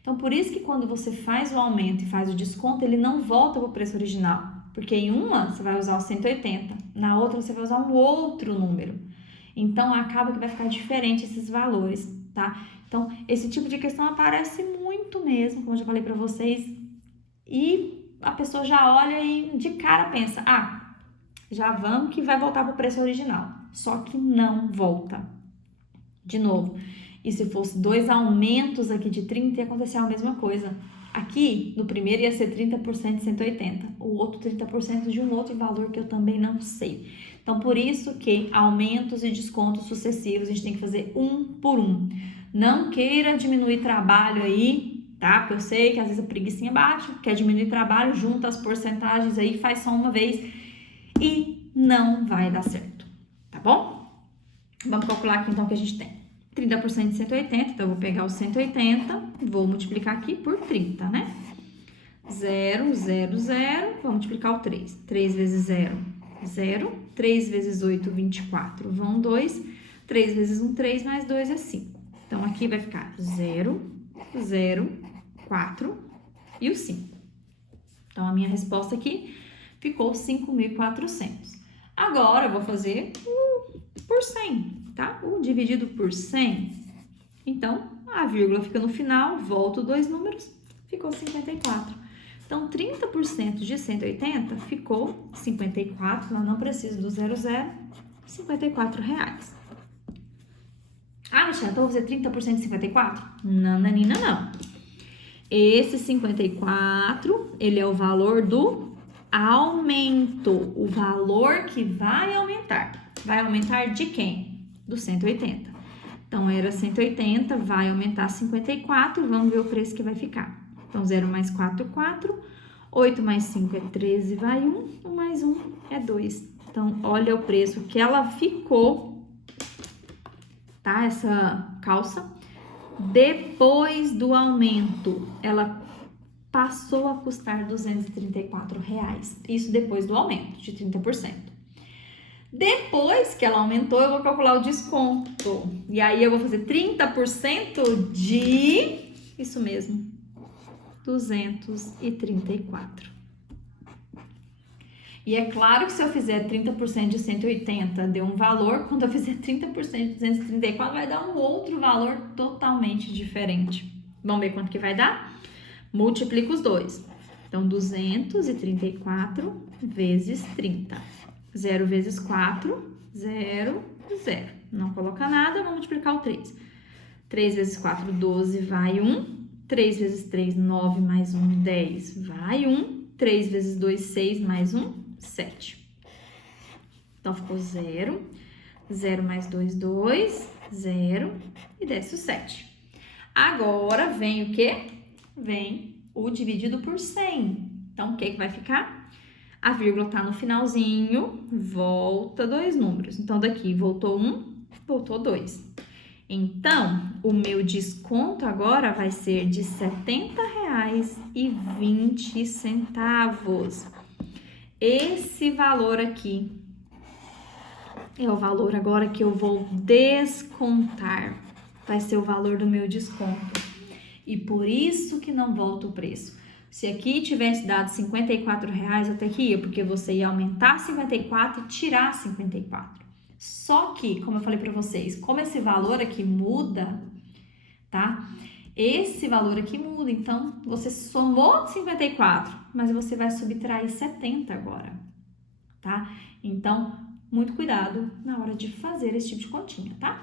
Então, por isso que quando você faz o aumento e faz o desconto, ele não volta para o preço original. Porque em uma você vai usar o 180, na outra você vai usar um outro número. Então, acaba que vai ficar diferente esses valores, tá? Então, esse tipo de questão aparece muito mesmo, como eu já falei para vocês, e a pessoa já olha e de cara pensa, já vamos que vai voltar para o preço original. Só que não volta. De novo, e se fosse 2 aumentos aqui de 30, ia acontecer a mesma coisa. Aqui, no primeiro ia ser 30% de 180, o outro 30% de um outro valor que eu também não sei. Então, por isso que aumentos e descontos sucessivos, a gente tem que fazer um por um. Não queira diminuir trabalho aí, tá? Porque eu sei que às vezes a preguicinha bate, quer diminuir trabalho, junta as porcentagens aí, faz só uma vez e não vai dar certo, tá bom? Vamos calcular aqui então o que a gente tem. 30% de 180, então eu vou pegar o 180, vou multiplicar aqui por 30, né? 0, 0, 0, vou multiplicar o 3. 3 vezes 0, 0. 3 vezes 8, 24, vão 2. 3 vezes 1, 3, mais 2 é 5. Então, aqui vai ficar 0, 0, 4 e o 5. Então, a minha resposta aqui ficou 5.400. Agora, eu vou fazer por 100. Tá? O dividido por 100, então, a vírgula fica no final, volto 2 números, ficou 54. Então, 30% de 180 ficou 54, eu não preciso do 00, R$54. Michelle, então eu vou fazer 30% de 54? Não, Nanina, não. Esse 54, ele é o valor do aumento, o valor que vai aumentar. Vai aumentar de quem? Do 180. Então, era 180, vai aumentar 54, vamos ver o preço que vai ficar. Então, 0 mais 4, 4, 8 mais 5 é 13, vai 1, 1 mais 1 é 2. Então, olha o preço que ela ficou, tá? Essa calça. Depois do aumento, ela passou a custar R$234. Isso depois do aumento de 30%. Depois que ela aumentou, eu vou calcular o desconto. E aí, eu vou fazer 30% de... Isso mesmo. 234. E é claro que se eu fizer 30% de 180, deu um valor. Quando eu fizer 30% de 234, vai dar um outro valor totalmente diferente. Vamos ver quanto que vai dar? Multiplica os dois. Então, 234 vezes 30. 0 vezes 4, 0, 0. Não coloca nada, vamos multiplicar o 3. 3 vezes 4, 12, vai 1. 3 vezes 3, 9, mais 1, 10, vai 1. 3 vezes 2, 6, mais 1, 7. Então, ficou 0. 0 mais 2, 2, 0. E desce o 7. Agora, vem o quê? Vem o dividido por 100. Então, o que vai ficar? A vírgula tá no finalzinho, volta 2 números. Então, daqui voltou 1, voltou 2. Então, o meu desconto agora vai ser de R$70,20. Esse valor aqui é o valor agora que eu vou descontar. Vai ser o valor do meu desconto. E por isso que não volta o preço. Se aqui tivesse dado R$54, até que ia, porque você ia aumentar 54 e tirar 54. Só que, como eu falei para vocês, como esse valor aqui muda, tá? Esse valor aqui muda, então você somou 54, mas você vai subtrair 70 agora, tá? Então, muito cuidado na hora de fazer esse tipo de continha, tá?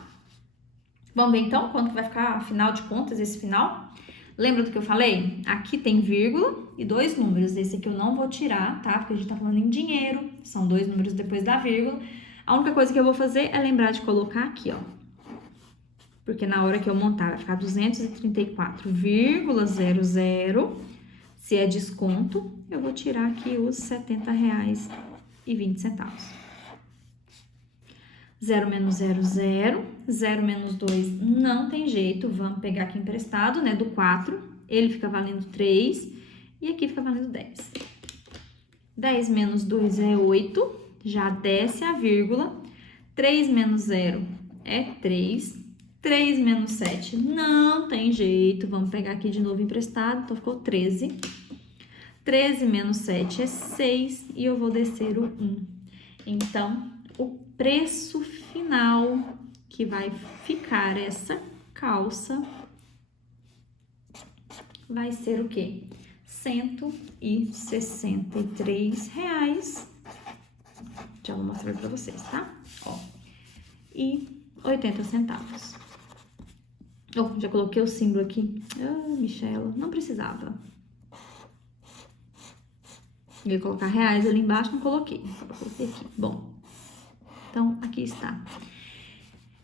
Vamos ver então quanto vai ficar, afinal de contas, esse final? Lembra do que eu falei? Aqui tem vírgula e 2 números. Esse aqui eu não vou tirar, tá? Porque a gente tá falando em dinheiro. São 2 números depois da vírgula. A única coisa que eu vou fazer é lembrar de colocar aqui, ó. Porque na hora que eu montar vai ficar 234,00. Se é desconto, eu vou tirar aqui os R$70,20. 0 menos 0, 0. 0 menos 2 não tem jeito. Vamos pegar aqui emprestado, né? Do 4. Ele fica valendo 3. E aqui fica valendo 10. 10 menos 2 é 8. já desce a vírgula. 3 menos 0 é 3. 3 menos 7 não tem jeito. Vamos pegar aqui de novo emprestado. Então, ficou 13. 13 menos 7 é 6. E eu vou descer o 1. Então, o preço final que vai ficar essa calça vai ser o quê? R$163. Já vou mostrar pra vocês, tá? Ó, e 80 centavos. Oh, já coloquei o símbolo aqui. Ah, Michela, não precisava. Eu ia colocar reais ali embaixo, não coloquei. Só coloquei aqui. Bom, então aqui está.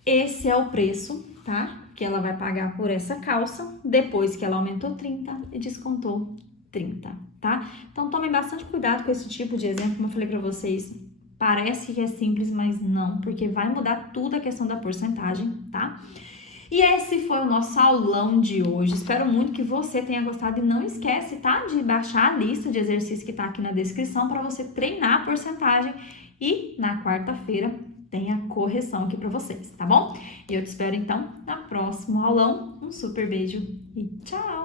Esse é o preço, tá? Que ela vai pagar por essa calça, depois que ela aumentou 30 e descontou 30, tá? Então, tomem bastante cuidado com esse tipo de exemplo, como eu falei pra vocês. Parece que é simples, mas não, porque vai mudar tudo a questão da porcentagem, tá? E esse foi o nosso aulão de hoje. Espero muito que você tenha gostado e não esquece, tá? De baixar a lista de exercícios que tá aqui na descrição para você treinar a porcentagem. E na quarta-feira tem a correção aqui para vocês, tá bom? E eu te espero então no próximo aulão. Um super beijo e tchau!